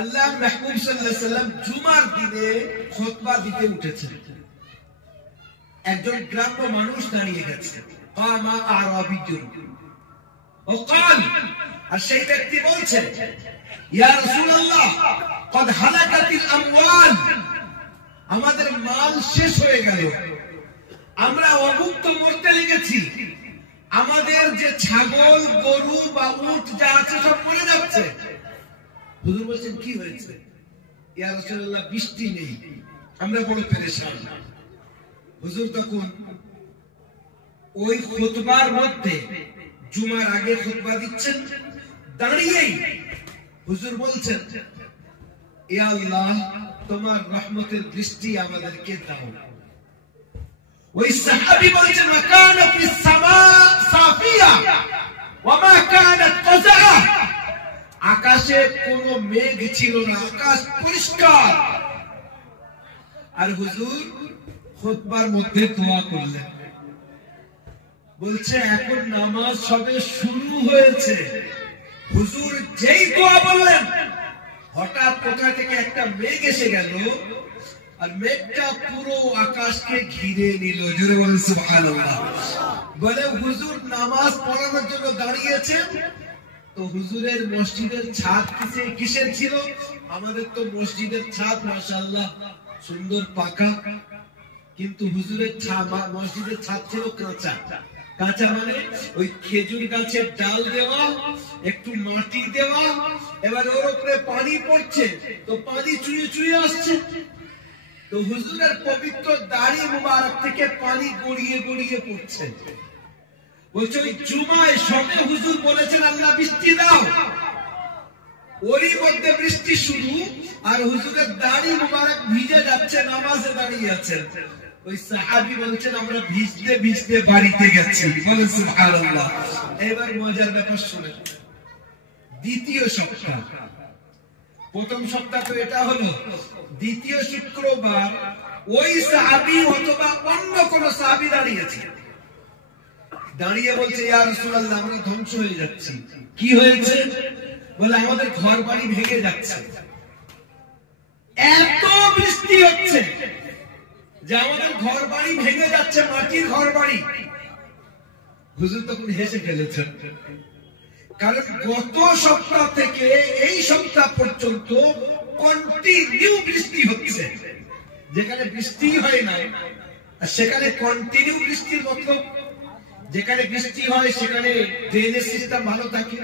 আল্লাহ মাহবুব সাল্লাল্লাহু আলাইহি সাল্লাম জুমার দিনে খুতবা দিতে উঠেছেন। একজন গ্রাম্য মানুষ দাঁড়িয়ে গেছে, কামা আরাবিয়্যুন ও قال, আর সেই ব্যক্তি বলছে, ইয়া রাসূলুল্লাহ قد হালাকাত আমওয়াল, আমাদের মাল শেষ হয়ে গেল, আমরা অভুক্ত মরতে লেগেছি, আমাদের যে ছাগল গরু বা উট যা আছে সব মরে যাচ্ছে। হুজুর বলছেন কি হয়েছে? ইয়া রাসূলুল্লাহ বৃষ্টি নেই, আমরা বড় পেরেশান। হুজুর তখন ওই খুতবার মধ্যে, জুমার আগে খুতবা দিচ্ছেন, দাঁড়িয়েই হুজুর বলছেন, এ আল্লাহ তোমার রহমতের দৃষ্টি আমাদেরকে দাও। ওই সাহাবী বলছেন, মাকানাতিস সামা সাফিয়া ওয়া মা কানাত কাযা, আকাশে কোনো মেঘ ছিল না, আকাশ পরিষ্কার। আর হুজুর খুতবার মধ্যে দোয়া করলেন, বলছে এখন নামাজ সবে শুরু হয়েছে। হুজুর যেই দোয়া বললেন, হঠাৎ কোথা থেকে একটা মেঘ এসে গেল, আর মেঘটা পুরো আকাশকে ঘিরে নিল। জোরে বলেন সুবহানাল্লাহ। বলে হুজুর নামাজ পড়ানোর জন্য দাঁড়িয়েছেন, তো হুজুরের মসজিদের ছাদ কিসের ছিল? আমাদের তো মসজিদের ছাদ মাশাআল্লাহ সুন্দর পাকা, কিন্তু হুজুরের মসজিদের ছাদ ছিল কাঁচা। কাঁচা মানে ওই খেজুর গাছের ডাল দেওয়া, একটু মাটি দেওয়া, এবার ওর উপরে পানি পড়ছে, তো পানি চুইয়ে চুইয়ে আসছে, তো হুজুরের পবিত্র দাড়ি মুবারক থেকে পানি গড়িয়ে গড়িয়ে পড়ছে। বলছে ওই জুমায় সবে হুজুর বলেছেন আল্লাহ বৃষ্টি দাও, ওরই মধ্যে বৃষ্টি শুরু, আর হুজুরের দাড়ি মুবারক ভিজে যাচ্ছে, নামাজে দাঁড়িয়ে আছেন। ওই সাহাবী বলছেন আমরা ভিজতে ভিজতে বাড়িতে গেছি। বলেন সুবহানাল্লাহ। এবার মজার ব্যাপার শুনেন, দ্বিতীয় সপ্তাহ, প্রথম সপ্তাহ তো এটা হলো, দ্বিতীয় শুক্রবার ওই সাহাবী অথবা অন্য কোন সাহাবী দাঁড়িয়েছে, দাঁড়িয়ে বলছে, ইয়া রাসূলুল্লাহ আমরা ধ্বংস হয়ে যাচ্ছি। কি হয়েছে? বলে আমাদের ঘর বাড়ি ভেঙে যাচ্ছে, এত বৃষ্টি হচ্ছে যে আমাদের ঘর বাড়ি ভেঙে যাচ্ছে, মাটির ঘর বাড়ি। হুজুর তখন হেসে ফেলেছেন, কারণ গত সপ্তাহ থেকে এই সপ্তাহ পর্যন্ত কন্টিনিউ বৃষ্টি হচ্ছে। যেখানে বৃষ্টি হয় না আর সেখানে কন্টিনিউ বৃষ্টির মতলব, যেখানে বৃষ্টি হয় সেখানে ড্রেনেজ সিস্টেম ভালো থাকে,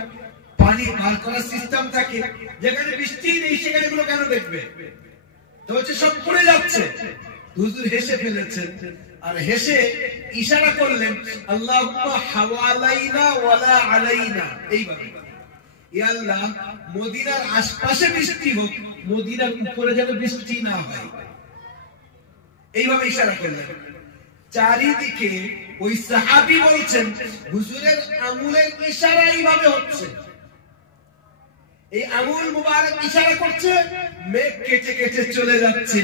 পানি বার করার সিস্টেম থাকে। যেখানে বৃষ্টি নেই সেখানে গুলো কেন দেখবে? তো হচ্ছে সব পড়ে যাচ্ছে। হুজুর হেসে ফেলেছেন, আর হেসে ইশারা করলেন, আল্লাহুম্মা হাওয়ালাইনা ওয়ালা আলাইনা। এইভাবে, ইয়া আল্লাহ মদিনার আশপাশে বৃষ্টি হোক, মদিনার উপরে যেন বৃষ্টি না হয়। এইভাবে ইশারা করলেন। চারিদিকে ওই সাহাবী বলছেন হুজুরের আঙ্গুলের ইশারা এইভাবে হচ্ছে, এই আঙ্গুল মুবারক ইশারা করছে, মেঘ কেটে কেটে চলে যাচ্ছে,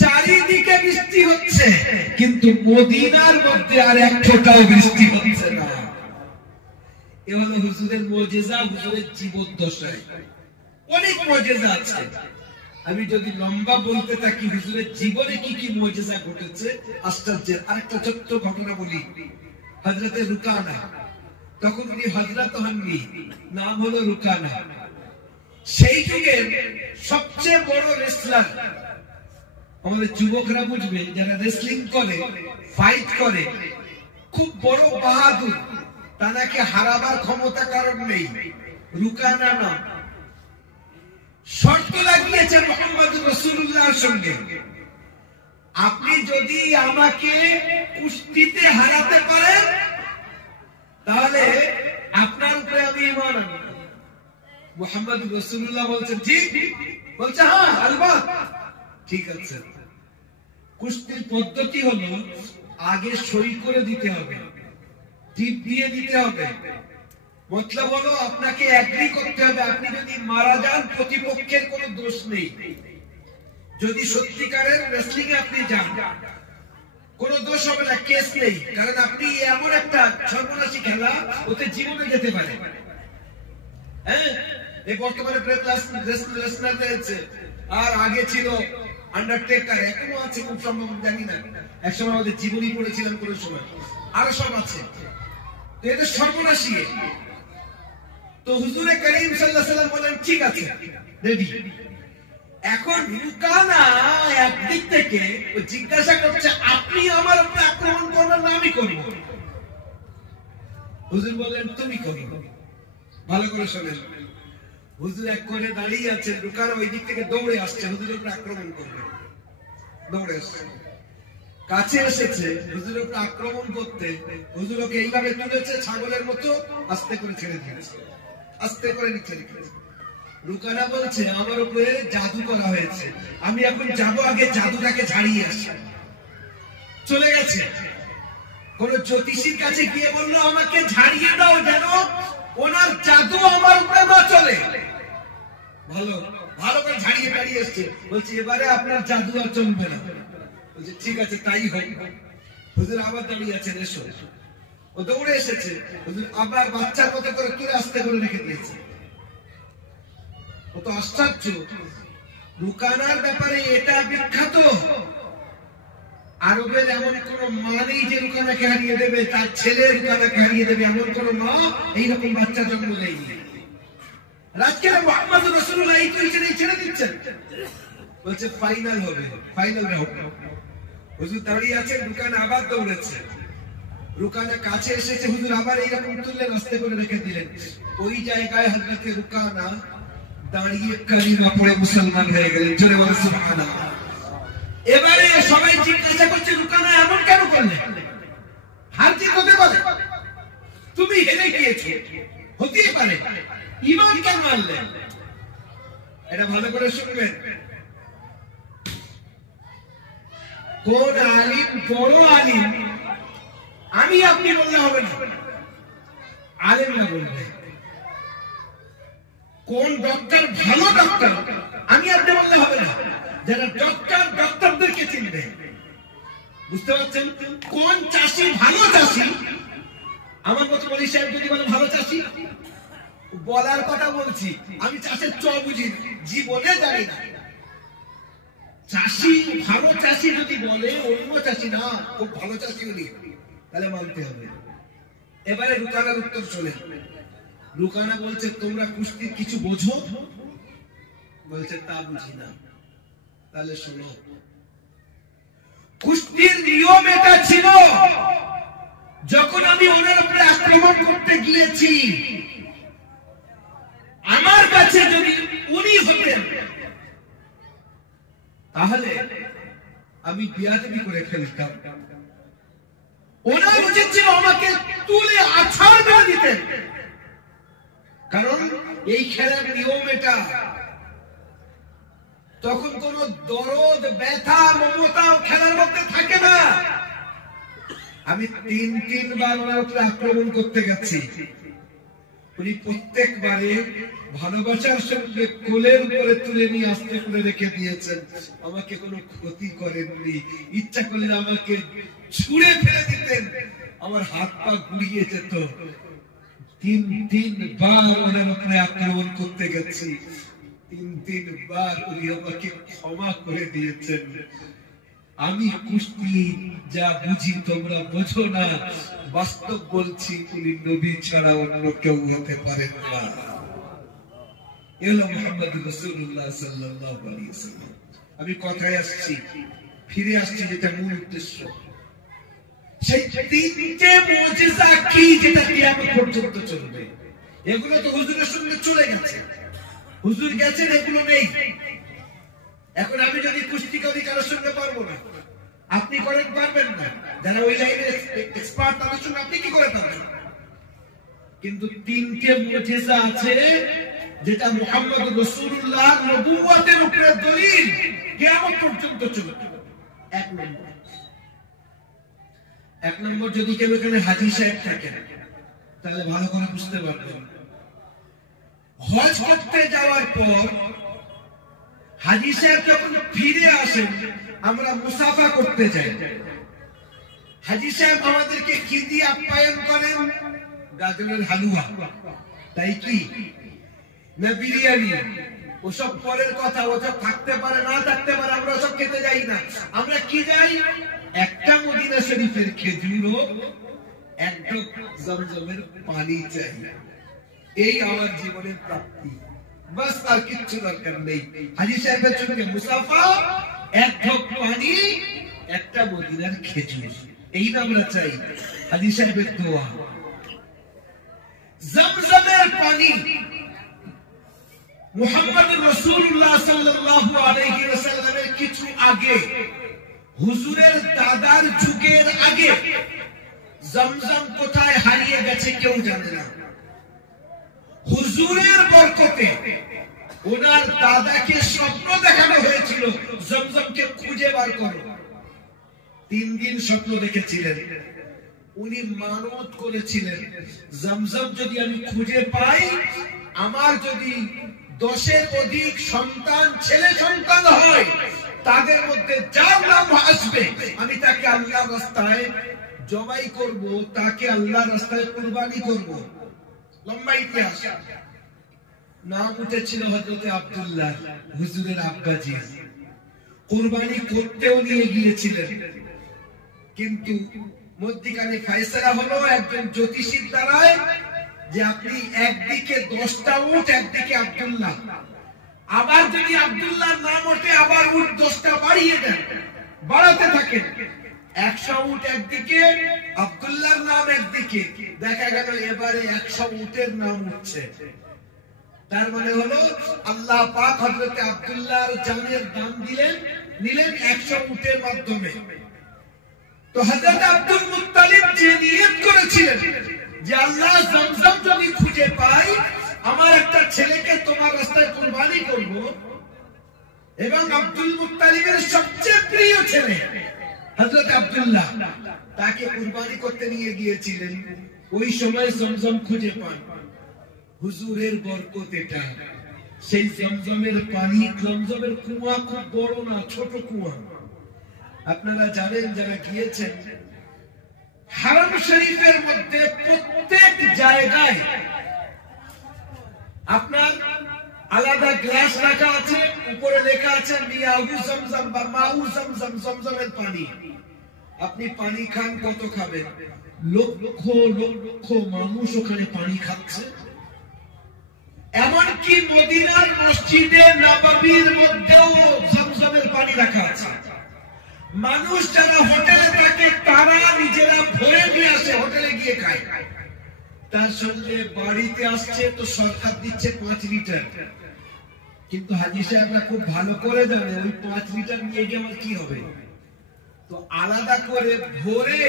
চারিদিকে বৃষ্টি হচ্ছে, কিন্তু মদিনার মধ্যে আর এক ফোঁটাও বৃষ্টি হচ্ছে না। এ হলো হুজুরের মুজিজা, হুজুরের জীবদ্দশায় অনেক মুজিজা আছে। আমি যদি লম্বা বলতে থাকি হুজুরের জীবনে কি কি মুজিজা ঘটেছে আশ্চর্যের। আরেকটা ছোট্ট ঘটনা বলি। হযরতে রুকানা, তখন উনি হযরত হননি, নাম হলো রুকানা। সেই যুগের সবচেয়ে বড় রেসলার, আমাদের যুবকরা বুঝবে, যারা রেসলিং করে, ফাইট করে, খুব বড় বাহাদুর, তাকে হারাবার ক্ষমতা কারণ নেই। রুকানা না, শর্ত লাগিয়েছে মুহাম্মদুর রাসূলুল্লাহর সঙ্গে, আপনি যদি আমাকে কুস্তিতে হারাতে পারেন তাহলে আপনার উপরে আমি ঈমান আনব। মুহাম্মদুর রাসূলুল্লাহ বলছেন ঠিক, বলছে হ্যাঁ আলবাত, ঠিক আছে। কুস্তির পদ্ধতি হলো আগে সই করে দিতে হবে, টিপ দিয়ে দিতে হবে। মতলব হলো আপনাকে এগ্রি করতে হবে, আপনি যদি মারা যান প্রতিপক্ষের কোনো দোষ নেই। যদি সত্যিকারের রেসলিং এ আপনি যান কোনো দোষ হবে না, কেস নেই, কারণ আপনি এমন একটা সর্বনাশী খেলা, ওতে জীবনে যেতে পারে। হ্যাঁ, এই বর্তমানে আর আগে ছিল আন্ডারটেকার, এখনো আছে খুব সম্ভব, জানি না। একসময় আমাদের জীবনী পড়েছিলাম কোনো সময়, আরো সব আছে। তো এটা সর্বনাশী। তো হুজুরে করিম সাল্লাল্লাহু আলাইহি ওয়াসাল্লাম বলেন ঠিক আছে, রেডি। এখন রুকানা একদিক থেকে জিজ্ঞাসা করছে, আপনি আমার উপর আক্রমণ করবেন না আমি করব? হুজুর বলেন তুমি করো। ভালো করে শোনেন, হুজুর এক কোণে দাঁড়িয়ে আছেন, রুকানা ওই দিক থেকে দৌড়ে আসছে হুজুরের উপর আক্রমণ করবে। দৌড়ে আসছে, কাছে এসেছে হুজুরের উপর আক্রমণ করতে। হুজুর ওকে এইভাবে তুলেছে, ছাগলের মতো আস্তে করে ছেড়ে দিয়েছে, আস্তে করে নিচে রেখেছে। রুকানা বলছে আমার উপরে জাদু করা হয়েছে, আমি এখন যাবো, আগে জাদুটাকে ঝাড়িয়ে আসি। চলে গেছে, কোন জ্যোতিষীর কাছে গিয়ে বললো আমাকে ঝাড়িয়ে দাও, যেন ওনার জাদু আমার উপরে না চলে। ভালো ভালো করে ঝাড়িয়ে দাঁড়িয়ে এসছে, বলছে এবারে আপনার জাদু আর চলবে না। বলছে ঠিক আছে তাই হোক। হুজুর আবার দাঁড়িয়ে আছেন, এসো। ও দৌড়ে এসেছে, হুজুর আবার বাচ্চার মতো করে তুলে আস্তে করে রেখে দিয়েছে। ও তো আশ্চর্য, রুকানার ব্যাপারে এটা বিখ্যাত। আরবের এমন কোন মা নেই যে রুকানাকে হারিয়ে দেবে, তার ছেলে রুকানাকে হারিয়ে দেবে, এমন কোন মা এইরকম বাচ্চা জন্ম দেয়নি। রাজকে মুহাম্মদ রাসূলুল্লাহ এই তো ছেড়ে দিচ্ছেন, বলছে ফাইনাল হবে, ফাইনাল রাউন্ড। হুজুর দাঁড়িয়ে আছেন, রুকানা আবার দৌড়েছে। রুকানা কাছে এসেছে, হুজুর আবার এইরকম তুললেন, আস্তে করে রেখে দিলেন। ওই জায়গায় হযরতে রুকানা দাঁড়িয়ে কালিমা পড়ে মুসলমান হয়ে গেলেন। জোরে বলে সুবহানাল্লাহ। এবারে সবাই জিজ্ঞাসা করছে রুকানা এমন কেন করলে? হার জিত হতে পারে, তুমি হেরে গিয়েছো, হতেই পারে, ঈমান কেন আনলে? এটা ভালো করে শুনবেন। কোন আলিম বড় আলিম আমি আপনি বললে হবে না, আলেমরা বলবে। কোন ডক্টর ভালো ডক্টর আমি আপনি বললে হবে না, যারা ডক্টর ডক্টরদেরকে চিনবে। বুঝতে পারছেন? কোন চাষি ভালো চাষি, আমার মতো বলি সাহেব যদি বলে ভালো চাষি, বলার কথা বলছি, আমি চাষের চ বুঝি জীবনে জানি না। চাষি ভালো চাষি যদি বলে অন্য চাষি না খুব ভালো চাষি উনি, তাহলে মানতে হবে। এবারে রুকানার উত্তর চলে। রুকানা বলছে তোমরা কুস্তির কিছু বোঝো? বলছে তা বুঝি না। তাহলে শোনো, কুস্তির নিয়ম এটা ছিল, যখন আমি ওনার উপরে আক্রমণ করতে গিয়েছি, আমার কাছে যদি উনি হতেন তাহলে আমি বিয়াদবি করে ফেলতাম। ওনার উচিত ছিল আমাকে তুলে আছাড় মেরে দিতেন, কারণ এই খেলার নিয়ম এটা। তখন কোন দরদ ব্যথা মমতা খেলার মধ্যে থাকে না। আমি তিনবার ওনার উপরে আক্রমণ করতে গেছি, উনি প্রত্যেকবারে ভালোবাসার সঙ্গে কোলের উপরে তুলে নিয়ে আস্তে করে রেখে দিয়েছেন, আমাকে কোনো ক্ষতি করেননি। ইচ্ছা করলে আমাকে ছুঁড়ে ফেলে দিতেন, আমার হাত পা গুড়িয়ে যেত। তিনবার ওনার উপরে আক্রমণ করতে গেছি, তিনবার উনি আমাকে ক্ষমা করে দিয়েছেন। আমি কুস্তি যা বুঝি তোমরা বোঝো না, বাস্তব বলছি উনি নবী ছাড়া অন্য কেউ হতে পারেন না। এলো মুহাম্মদ রাসূলুল্লাহ সাল্লাল্লাহু আলাইহি ওয়াসাল্লাম। আমি কথায় আসছি, ফিরে আসছি যেটা মূল উদ্দেশ্য। সেই তিনটে মুজিজা কি যেটা কিয়ামত পর্যন্ত চলবে। এগুলো তো হুজুরের সঙ্গে চলে গেছে, হুজুর গেছেন, এগুলো নেই। এখন আমি যদি কুস্তি করি কারোর সঙ্গে পারবো না, আপনি করেন পারবেন না, যারা ওই লাইনের এক্সপার্ট তাদের সঙ্গে আপনি কি করে পারবেন। কিন্তু তিনটে মুজিজা আছে যেটা মুহাম্মদ রাসূলুল্লাহ নবুয়তের উপরে দলিল, কিয়ামত পর্যন্ত চলবে। এক নম্বর যদি কেউ এখানে হাজী সাহেব থাকেন তাহলে ভালো করে বুঝতে পারবেন, হজ করতে যাওয়ার পর হাজী সাহেব যখন ফিরে আসেন, আমরা মুসাফা করতে যাই, হাজী সাহেব আমাদেরকে কি দিয়ে আপ্যায়ন করেন? গাজরের হালুয়া, তাই কি? না বিরিয়ানি, ওসব পরের কথা, ওসব থাকতে পারে না থাকতে পারে, আমরা ওসব খেতে যাই না। আমরা কি যাই? একটা মদিনা শরীফের খেজুর হোক, এক ঢোক জমজমের পানি চাই, এই আমার জীবনের প্রাপ্তি, বাস আর কিচ্ছু দরকার নেই। হাজী সাহেবের চোখে মুসাফা, এক ঢোক পানি, একটা মদিনার খেজুর, এই না আমরা চাই। হাজী সাহেবের দোয়া। জমজমের পানি মুহাম্মদ রাসূলুল্লাহ সাল্লাল্লাহু আলাইহি ওয়াসাল্লামের কিছু আগে, হুজুরের দাদার যুগের আগে জমজম কোথায় হারিয়ে গেছে কেউ জানে না। হুজুরের বরকতে ওনার দাদাকে স্বপ্ন দেখানো হয়েছিল জমজমকে খুঁজে বার করো। 3 দিন স্বপ্ন দেখেছিলেন। উনি মানত করেছিলেন, জমজম যদি আমি খুঁজে পাই, আমার যদি 10-এর অধিক সন্তান, ছেলে সন্তান হয়, তাদের মধ্যে যার নাম আসবে আমি তাকে আল্লাহর রাস্তায় জবাই করব, তাকে আল্লাহর রাস্তায় কুরবানি করব। লম্বা ইতিহাস। নাম উঠেছিল হযরত আব্দুল্লাহ, হুজুরের আব্বাজি। কুরবানি করতেও নিয়ে গিয়েছিলেন, কিন্তু মধ্যখানে ফয়সালা হলো একজন জ্যোতিষীর দ্বারায় যে আপনি একদিকে 10টা উট, একদিকে আব্দুল্লাহ, আবার যদি আব্দুল্লাহর নাম ওঠে আবার উট 10টা বাড়িয়ে দেন, বাড়াতে থাকেন। 100 উট একদিকে, আব্দুল্লাহর নাম একদিকে, দেখা গেল এবারে 100 উটের নাম উঠছে। তার মানে হলো আল্লাহ পাক হযরত আব্দুল্লাহর জানের দাম নিলেন 100 উটের মাধ্যমে। তো হযরত আব্দুল মুত্তালিব যে নিয়ত করেছিলেন যে আল্লাহ জমজম যদি খুঁজে পাই, আমার একটা ছেলেকে তোমার রাস্তায় কুরবানি করব, এবং আব্দুল মুত্তালিবের সবচেয়ে প্রিয় ছেলে হযরত আব্দুল্লাহ, তাকে কুরবানি করতে নিয়ে গিয়েছিলেন। ওই সময় জমজম খুঁজে পান। হুজুরের বরকত এটা। সেই জমজমের পানি, জমজমের কুয়া খুব বড় না, ছোট কুয়া। আপনারা জানেন যারা গিয়েছেন, হারাম শরীফের মধ্যে প্রত্যেক জায়গায় আপনার আলাদা গ্লাস রাখা আছে, উপরে লেখা আছে মিয়াউ জমজম বা মাউ জমজম, জমজমের পানি। আপনি পানি খান, কত খাবেন? লক্ষ লক্ষ মানুষ ওখানে পানি খাচ্ছে। এমনকি মদিনার মসজিদে নববীর মধ্যেও জমজমের পানি রাখা আছে। মানুষ যারা হোটেলে থাকে তারা নিজেরা ভরে নিয়ে আসে, হোটেলে গিয়ে খায়। তার সঙ্গে বাড়িতে আসছে তো সরকার দিচ্ছে 5 লিটার। কিন্তু হাজী সাহেবরা খুব ভালো করে জানে ওই 5 লিটার নিয়ে গিয়ে আমার কি হবে, তো আলাদা করে ভরে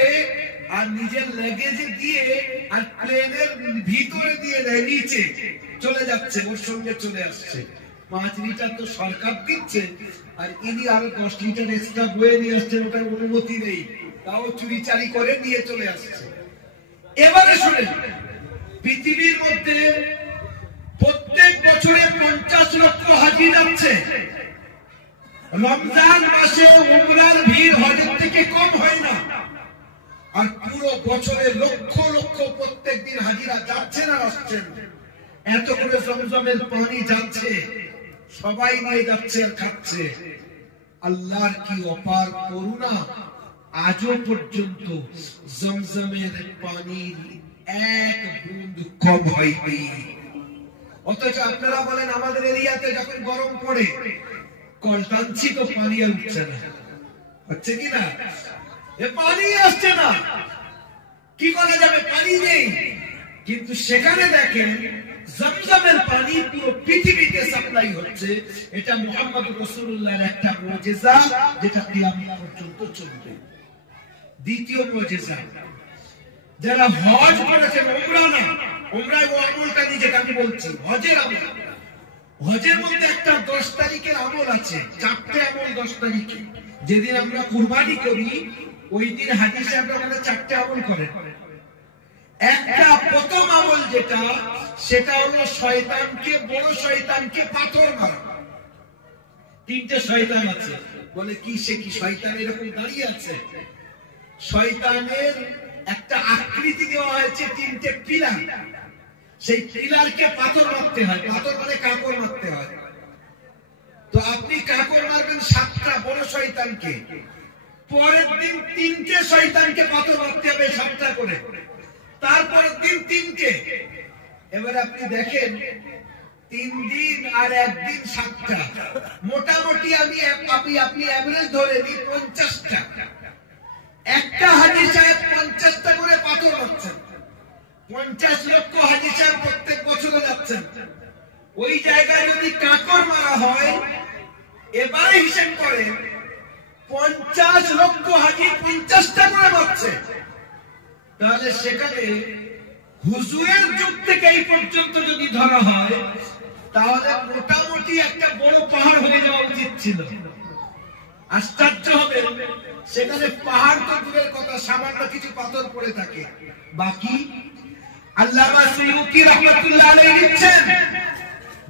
আর নিজের লেগেজে দিয়ে আর প্লেনের ভিতরে দিয়ে দেয়, নিচে চলে যাচ্ছে, ওর সঙ্গে চলে আসছে। 5 লিটার তো সরকার দিচ্ছে, আর ইনি আরো 10 লিটার এক্সট্রা বয়ে নিয়ে আসছেন, ওটার অনুমতি নেই, তাও চুরি চারি করে নিয়ে চলে আসছে। এবারে শুনেন, পৃথিবীর মধ্যে প্রত্যেক বছরে 50 লক্ষ হাজি যাচ্ছে। রমজান মাসে উমরার ভিড় হজের থেকে কম হয় না, আর পুরো বছরে লক্ষ লক্ষ প্রত্যেকদিন হাজিরা যাচ্ছেন আর আসছেন। এত করে জমজমের পানি যাচ্ছে, সবাই নিয়ে যাচ্ছে আর খাচ্ছে। আল্লাহর কি অপার করুণা, আজও পর্যন্ত জমজমের পানির এক বুঁদ কম হয়নি। অথচ আপনারা বলেন আমাদের এরিয়াতে যখন গরম পড়ে কল টানছি তো পানি আর উঠছে না, হচ্ছে কি না? এ পানি আসছে না, কি করা যাবে? পানি নেই। কিন্তু সেখানে দেখেন জমজমের পানি পুরো পৃথিবীতে সাপ্লাই হচ্ছে। এটা মুহাম্মদ রাসূলুল্লাহর একটা মুজিজা, যেটা কিয়ামত পর্যন্ত চলবে। দ্বিতীয় মুজিজা, যারা হজ করেছেন, উমরা না, উমরায় ও আমলটা নিয়ে যেটা আমি বলছি, হজের আমল। হজের মধ্যে একটা 10 তারিখের আমল আছে, 4টে আমল 10 তারিখে। যেদিন আমরা কুরবানি করি ওই দিন হাজী সাহেবরা 4টে আমল করেন। একটা প্রথম আমল যেটা, সেটা হলো শয়তানকে, বড় শয়তানকে পাথর মারা। 3টে শয়তান আছে। বলে কি, সে কি শয়তান এরকম দাঁড়িয়ে আছে? শয়তানের একটা আকৃতি দেওয়া হয়েছে 3টে পিলার, সেই পিলারকে পাথর মারতে হয়, পাথর মানে কাকর মারতে হয়। তো আপনি কাকর মারবেন 7টা বড় শয়তানকে, পরের দিন 3টে শয়তানকে পাথর মারতে হবে 7টা করে, তারপরের দিন 3টে। এবার আপনি দেখেন 3 দিন আর 1 দিন 7টা, মোটামুটি আপনি এভারেজ ধরে নিন 50টা। একটা হাজী সাহেব 50টা করে পাথর মারছেন, 50 লক্ষ হাজী সাহেব প্রত্যেক বছরে যাচ্ছেন। ওই জায়গায় যদি কাকর মারা হয়, এবারে হিসেব করে 50 লক্ষ হাজী 50টা করে মারছে, তাহলে সেখানে হুজুরের যুগ থেকে এই পর্যন্ত যদি ধরা হয়, তাহলে মোটামুটি একটা বড় পাহাড় হয়ে যাওয়া উচিত ছিল। আশ্চর্য হবে, সেখানে পাহাড় তো দূরের কথা, সামান্য কিছু পাথর পড়ে থাকে। বাকি আল্লামা সুয়ুতি রাহমাতুল্লাহ আলাইহি লিখছেন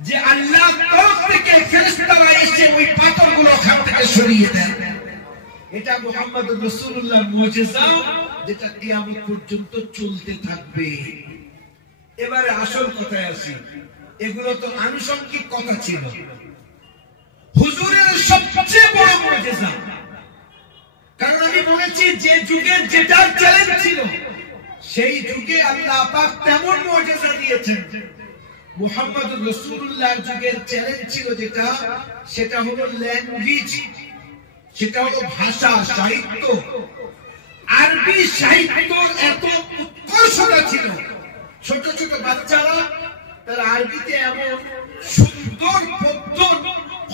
যে আল্লাহর তরফ থেকে ফেরেশতারা এসে ওই পাথরগুলো ওখান থেকে সরিয়ে দেন। এটা মুহাম্মদুর রাসূলুল্লাহর মুজিজা, যেটা কিয়ামত পর্যন্ত চলতে থাকবে। এবারে আসল কথায় আসি, এগুলো তো আনুষঙ্গিক কথা ছিল। হুজুরের সবচেয়ে বড় মুজিজা, কারণ আমি বলেছি যে যুগে যেটার চ্যালেঞ্জ ছিল, সেই যুগে আল্লাহ পাক তেমন মুজিজা দিয়েছেন। মুহাম্মদুর রাসূলুল্লাহর যুগের চ্যালেঞ্জ ছিল যেটা, সেটা হলো ল্যাঙ্গুয়েজ, সেটা হলো ভাষা, সাহিত্য। আরবি সাহিত্য এত উৎকর্ষতা ছিল, ছোট ছোট বাচ্চারা তারা আরবিতে এমন সুন্দর পদ্য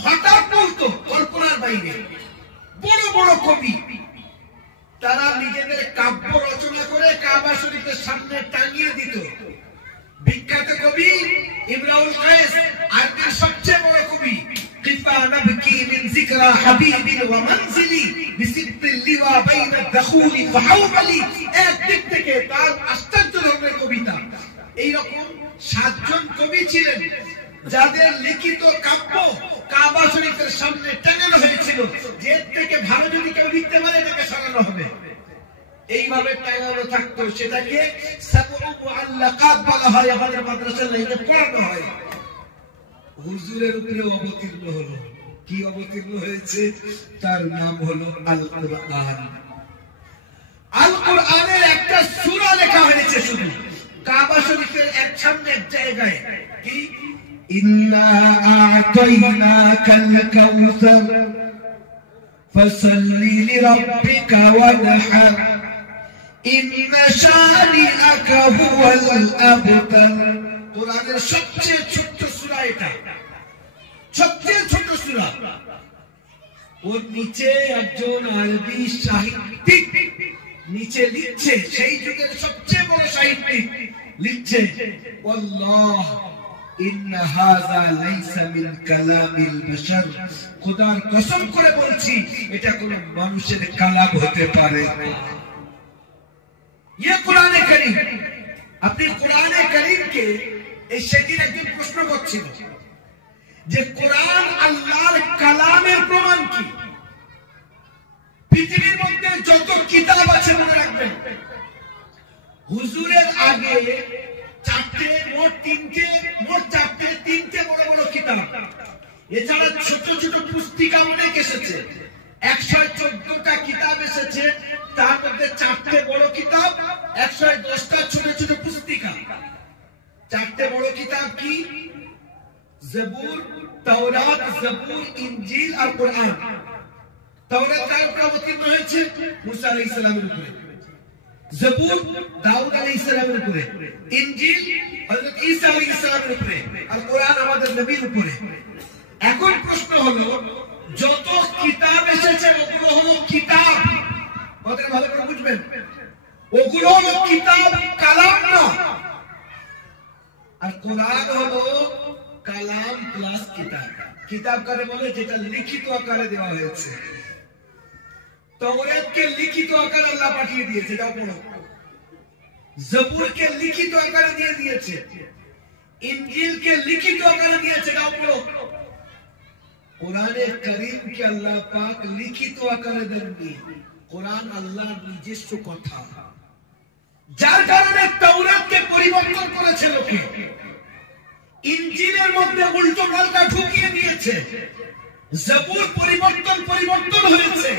হঠাৎ বলতো, কল্পনার বাইরে। বড় বড় কবি তারা নিজেদের কাব্য রচনা করে কাবা শরীফের সামনে টাঙিয়ে দিত। বিখ্যাত কবি ইমরাউল কায়েস, আরবির সবচেয়ে বড় কবি। কিফা নাবকি মিন যিকরা হাবিবিন ওয়া মানজিলি বিসিদ্দিল লিওয়া বাইনা দাখুলি ফাহাওবালি। এক দিক থেকে তার আশ্চর্য ধরনের কবিতা। এই রকম 7 জন কবি ছিলেন যাদের লিখিত কাব্য কাবা শরীফের সামনে টাঙানো হয়েছিল, যে এর থেকে ভালো যদি কেউ লিখতে পারে তাকে সরানো হবে। এইভাবে টাঙানো থাকতো, সেটাকে সাবউ মুআল্লাকাত বলা হয়, আমাদের মাদ্রাসায় এটা পড়ানো হয়। হুজুরের উপরে অবতীর্ণ হলো, কি অবতীর্ণ হয়েছে? তার নাম হলো আল কুরআন। আল কুরআনের একটা সূরা লেখা হয়েছে শুধু কাবা শরীফের এক সামনে এক জায়গায়। কি? ইন্না আ'তাইনাকাল কাউসার ফাসাল্লি লিরাব্বিকা ওয়ানহার ইন্না শানিআকা হুয়াল আবতার। কুরআনের সবচেয়ে ছোট সূরা এটা, সবচেয়ে ছোট সূরা। ওর নিচে একজন আরবি সাহিত্যিক নিচে লিখছে, সেই যুগের সবচেয়ে বড় সাহিত্যিক লিখছে, আল্লাহ ইন্না হাযা লাইসা মিন কালামিল বাশার। খোদার কসম করে বলছি, এটা কোনো মানুষের কালাম হতে পারে না। ये कुरान करीम। আপনি কোরআনে কারীমকে, এই সেদিন একজন প্রশ্ন করছিল যে কোরআন আল্লাহর কালামের প্রমাণ কি? পৃথিবীর মধ্যে যত কিতাব আছে মনে রাখবেন, হুজুরের আগে মোট তিনটে বড় বড় কিতাব। এছাড়া ছোট ছোট পুস্তিকা অনেক এসেছে, 114টা কিতাব এসেছে, তার মধ্যে 4টে বড় কিতাব, 110টা ছোট ছোট পুস্তিকা। 4টে বড় কিতাব কি? জবুর, তাওরাত, জবুর, ইনজিল আর কোরআন। তাওরাত কার উপর অবতীর্ণ হয়েছে? মুসা আলাইহিস সালামের উপরে। জবুর দাউদ আলাইহিস সালামের উপরে। ইনজিল হযরত ঈসা আলাইহিস সালামের উপরে। আর কোরআন আমাদের নবীর উপরে। এখন প্রশ্ন হলো, যত কিতাব এসেছে ওগুলো হলো কিতাব, আমাদের ভালো করে বুঝবেন, ওগুলো হলো কিতাব, কালাম না। আর কোরআন হলো কালাম প্লাস কিতাব। কিতাব কারে বলে? যেটা লিখিত আকারে দেওয়া হয়েছে। তাওরাতকে লিখিত আকারে আল্লাহ পাঠিয়ে দিয়েছে, এটাও পড়ো। জবুরকে লিখিত আকারে দিয়ে দিয়েছে, ইনজিলকে লিখিত আকারে দিয়েছে, এটাও পড়ো। কোরআনে কারীমকে আল্লাহ পাক লিখিত আকারে দেননি। কোরআন আল্লাহর নিজস্ব কথা। যার কারণে তাওরাতকে পরিবর্তন করেছে লোকে, ইনজিলের মধ্যে উল্টো পাল্টা ঢুকিয়ে দিয়েছে, জবুর পরিবর্তন হয়েছে,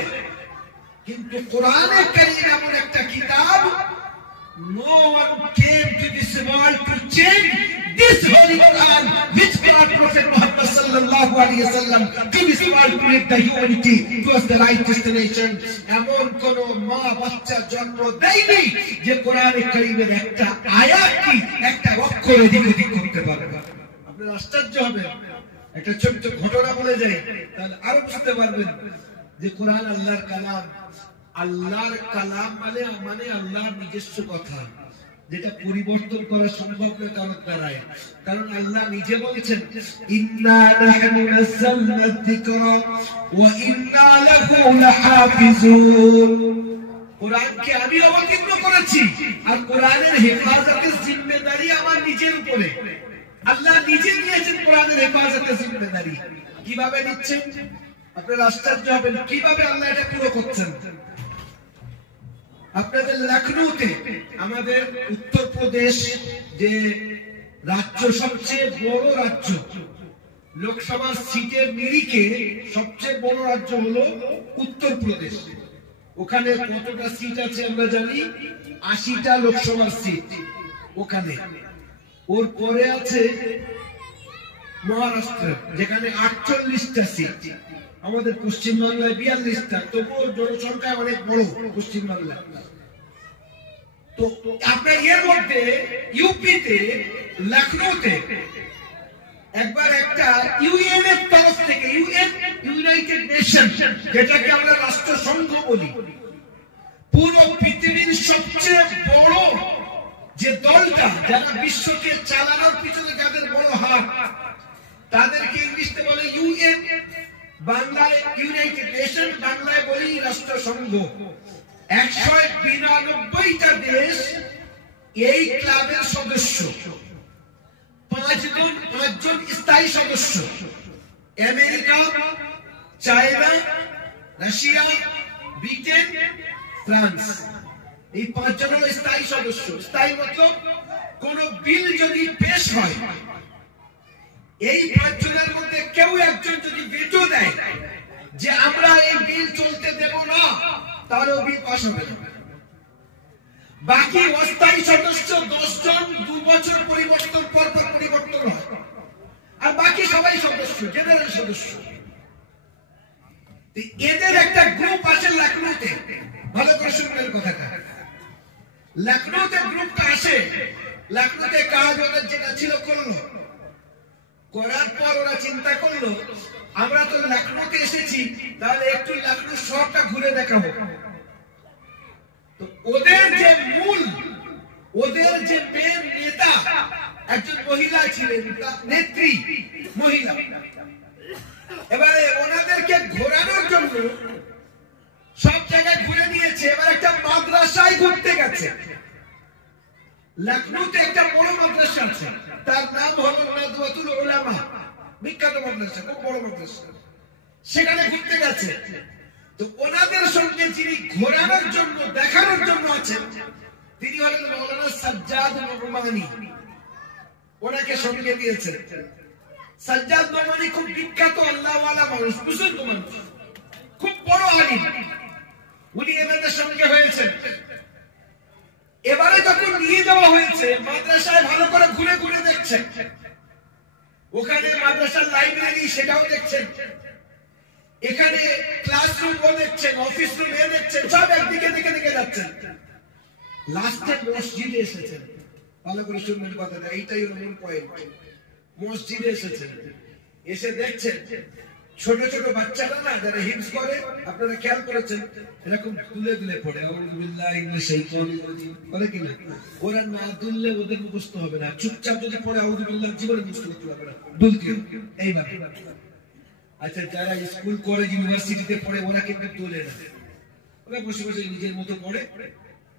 কিন্তু কোরআনে কারীম এমন একটা কিতাব, no one came to this world to change this holy Quran which brought Prophet Muhammad sallallahu alaihi wasallam to this world to lead the humanity towards the right destination. এমন কোন মা বাচ্চা জন্ম দেয়নি যে কোরআনে কারীমের একটা আয়াত কি একটা অক্ষর এদিক ওদিক করতে পারবে। আপনারা আশ্চর্য হবেন। একটা ছোট্ট ঘটনা বলে যাই, তাহলে আরো বুঝতে পারবেন যে কোরআন আল্লাহর কালাম। আল্লাহর কালাম মানে আল্লাহর নিজস্ব কথা, যেটা পরিবর্তন করা সম্ভব নয় কারোর দ্বারাই। কারণ আল্লাহ নিজে বলেছেন, ইন্না নাহনু নাযালনা যিকরা ওয়া ইন্না লাহু লাহাফিজুন। কোরআনকে আমি অবতীর্ণ করেছি, আর কোরআনের হেফাজতের জিম্মেদারি আমার নিজের উপরে। আল্লাহ নিজে নিয়েছেন কোরআনের হেফাজতের জিম্মেদারি। কিভাবে নিচ্ছেন আপনারা আশ্চর্য হবেন, কিভাবে আল্লাহ এটা পুরো করছেন। আপনাদের লখনৌতে, আমাদের উত্তরপ্রদেশ যে রাজ্য, সবচেয়ে বড় রাজ্য, লোকসভার সিটের নিরিখে সবচেয়ে বড় রাজ্য হলো উত্তরপ্রদেশ। ওখানে কতটা সিট আছে আমরা জানি, 80টা লোকসভার সিট ওখানে। ওর পরে আছে মহারাষ্ট্র, যেখানে 48টা সিট। আমাদের পশ্চিমবাংলায় 42টা, তবুও জনসংখ্যা অনেক বড় পশ্চিমবাংলা। তো আপনার এর মধ্যে ইউপিতে, লখনৌতে একবার একটা ইউএন এর তরফ থেকে, ইউনাইটেড নেশন, যেটাকে আমরা রাষ্ট্রসংঘ বলি, পুরো পৃথিবীর সবচেয়ে বড় যে দলটা, যারা বিশ্বকে চালানোর পিছনে যাদের বড় হাত, তাদেরকে ইংলিশে বলে ইউএন, বাংলায় ইউনাইটেড নেশন, বাংলায় বলি রাষ্ট্রসংঘ। 192টা দেশ এই ক্লাবের সদস্য। 5জন স্থায়ী সদস্য, America, China, Russia, Britain, France. এই 5 জন হলো স্থায়ী সদস্য। স্থায়ী মতলব কোন বিল যদি পেশ হয়, এই 5 জনের মধ্যে কেউ একজন যদি ভেটো দেয় যে আমরা এই বিল চলতে দেব না, তাহলে বিল পাস হবে না। বাকি অস্থায়ী সদস্য 10 জন 2 বছর পরিবর্তন পর পরিবর্তন হয়, আর বাকি সবাই সদস্য, জেনারেল সদস্য। এদের একটা গ্রুপ আছে লখনৌতে। ভালো করে শুনবেন কথাটা। লখনৌতে গ্রুপটা আসে, লখনৌতে কাজ ওদের যেটা ছিল করলো, করার পর ওরা চিন্তা করলো আমরা তো লখনৌতে এসেছি, তাহলে একটু লখনৌ শহরটা ঘুরে দেখাবো। তো ওদের যে মূল, ওদের যে মেন নেতা একজন মহিলা ছিলেন, নেত্রী মহিলা। এবারে ওনাদেরকে ঘোরানোর জন্য সব জায়গায় ঘুরে নিয়েছে। এবার একটা মাদ্রাসায় ঘুরতে গেছে। লখনৌতে একটা বড় মাদ্রাসা আছে, তার নাম হলো নাদওয়াতুল উলামা, বিখ্যাত মাদ্রাসা, খুব বড় মাদ্রাসা। সেখানে ঘুরতে গেছে। তো ওনাদের সঙ্গে যিনি ঘোরানোর জন্য, দেখানোর জন্য আছেন, তিনি হলেন মাওলানা সাজ্জাদ নোমানী। ওনাকে সঙ্গে দিয়েছেন। সাজ্জাদ নোমানী খুব বিখ্যাত আল্লাহওয়ালা মানুষ, বুজুর্গ মানুষ, খুব বড় আলিম। উনি এনাদের সঙ্গে হয়েছেন। এবারে যখন নিয়ে যাওয়া হয়েছে মাদ্রাসায়, ভালো করে ঘুরে ঘুরে দেখছেন। ওখানে মাদ্রাসার লাইব্রেরি, সেটাও দেখছেন। এখানে ক্লাসরুমও দেখছেন, অফিস রুম দেখছেন, সব একদিকে দিকে দিকে যাচ্ছেন। লাস্টে মসজিদে এসেছেন। ভালো করে শুনবেন কথাটা, এইটাই হলো মূল পয়েন্ট। মসজিদে এসেছেন, এসে দেখছেন ছোট ছোট বাচ্চারা না, যারা হিপস করে, আপনারা খেয়াল করেছেন, এরকম তুলে তুলে পড়ে আউযুবিল্লাহি মিনাশ শাইতানির রাজিম, বলে কিনা? ওরা না দুললে ওদের মুখস্থ হবে না। চুপচাপ যদি পড়ে আউযুবিল্লাহ, জীবনে মুখস্থ করতে পারবে না, দুলতে হবে এইভাবে। আচ্ছা, যারা স্কুল কলেজ ইউনিভার্সিটিতে পড়ে, ওরা কিন্তু তুলে না, ওরা বসে বসে নিজের মতো পড়ে,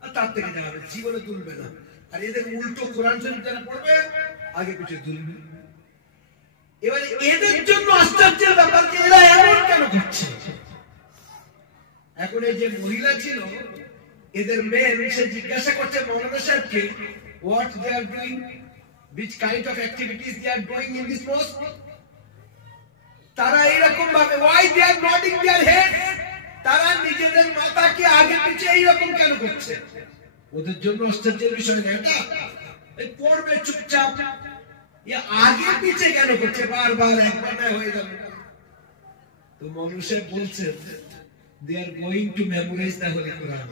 আর তার থেকে যাবে, জীবনে তুলবে না। আর এদের উল্টো কোরআন শরীফ যারা পড়বে, আগে পিছিয়ে তুলবে। এবারে এদের জন্য আশ্চর্যের ব্যাপার যে এরা এমন কেন করছে। এখন এই যে মহিলা ছিল, এদের মেন সে জিজ্ঞাসা করছে মৌলানা সাহেবকে what they are doing, which kind of activities they are doing in this mosque. তারা এরকম ভাবে why they are nodding their heads, তারা নিজেদের মাথাকে আগে পিছে এইরকম কেন করছে? ওদের জন্য আশ্চর্যের বিষয় না এটা, এই পড়বে চুপচাপ, এ আগে পিছে কেন করছে বারবার, একবার না হয়ে গেল। তো মানুষে বলছে they are going to memorize the Holy Quran,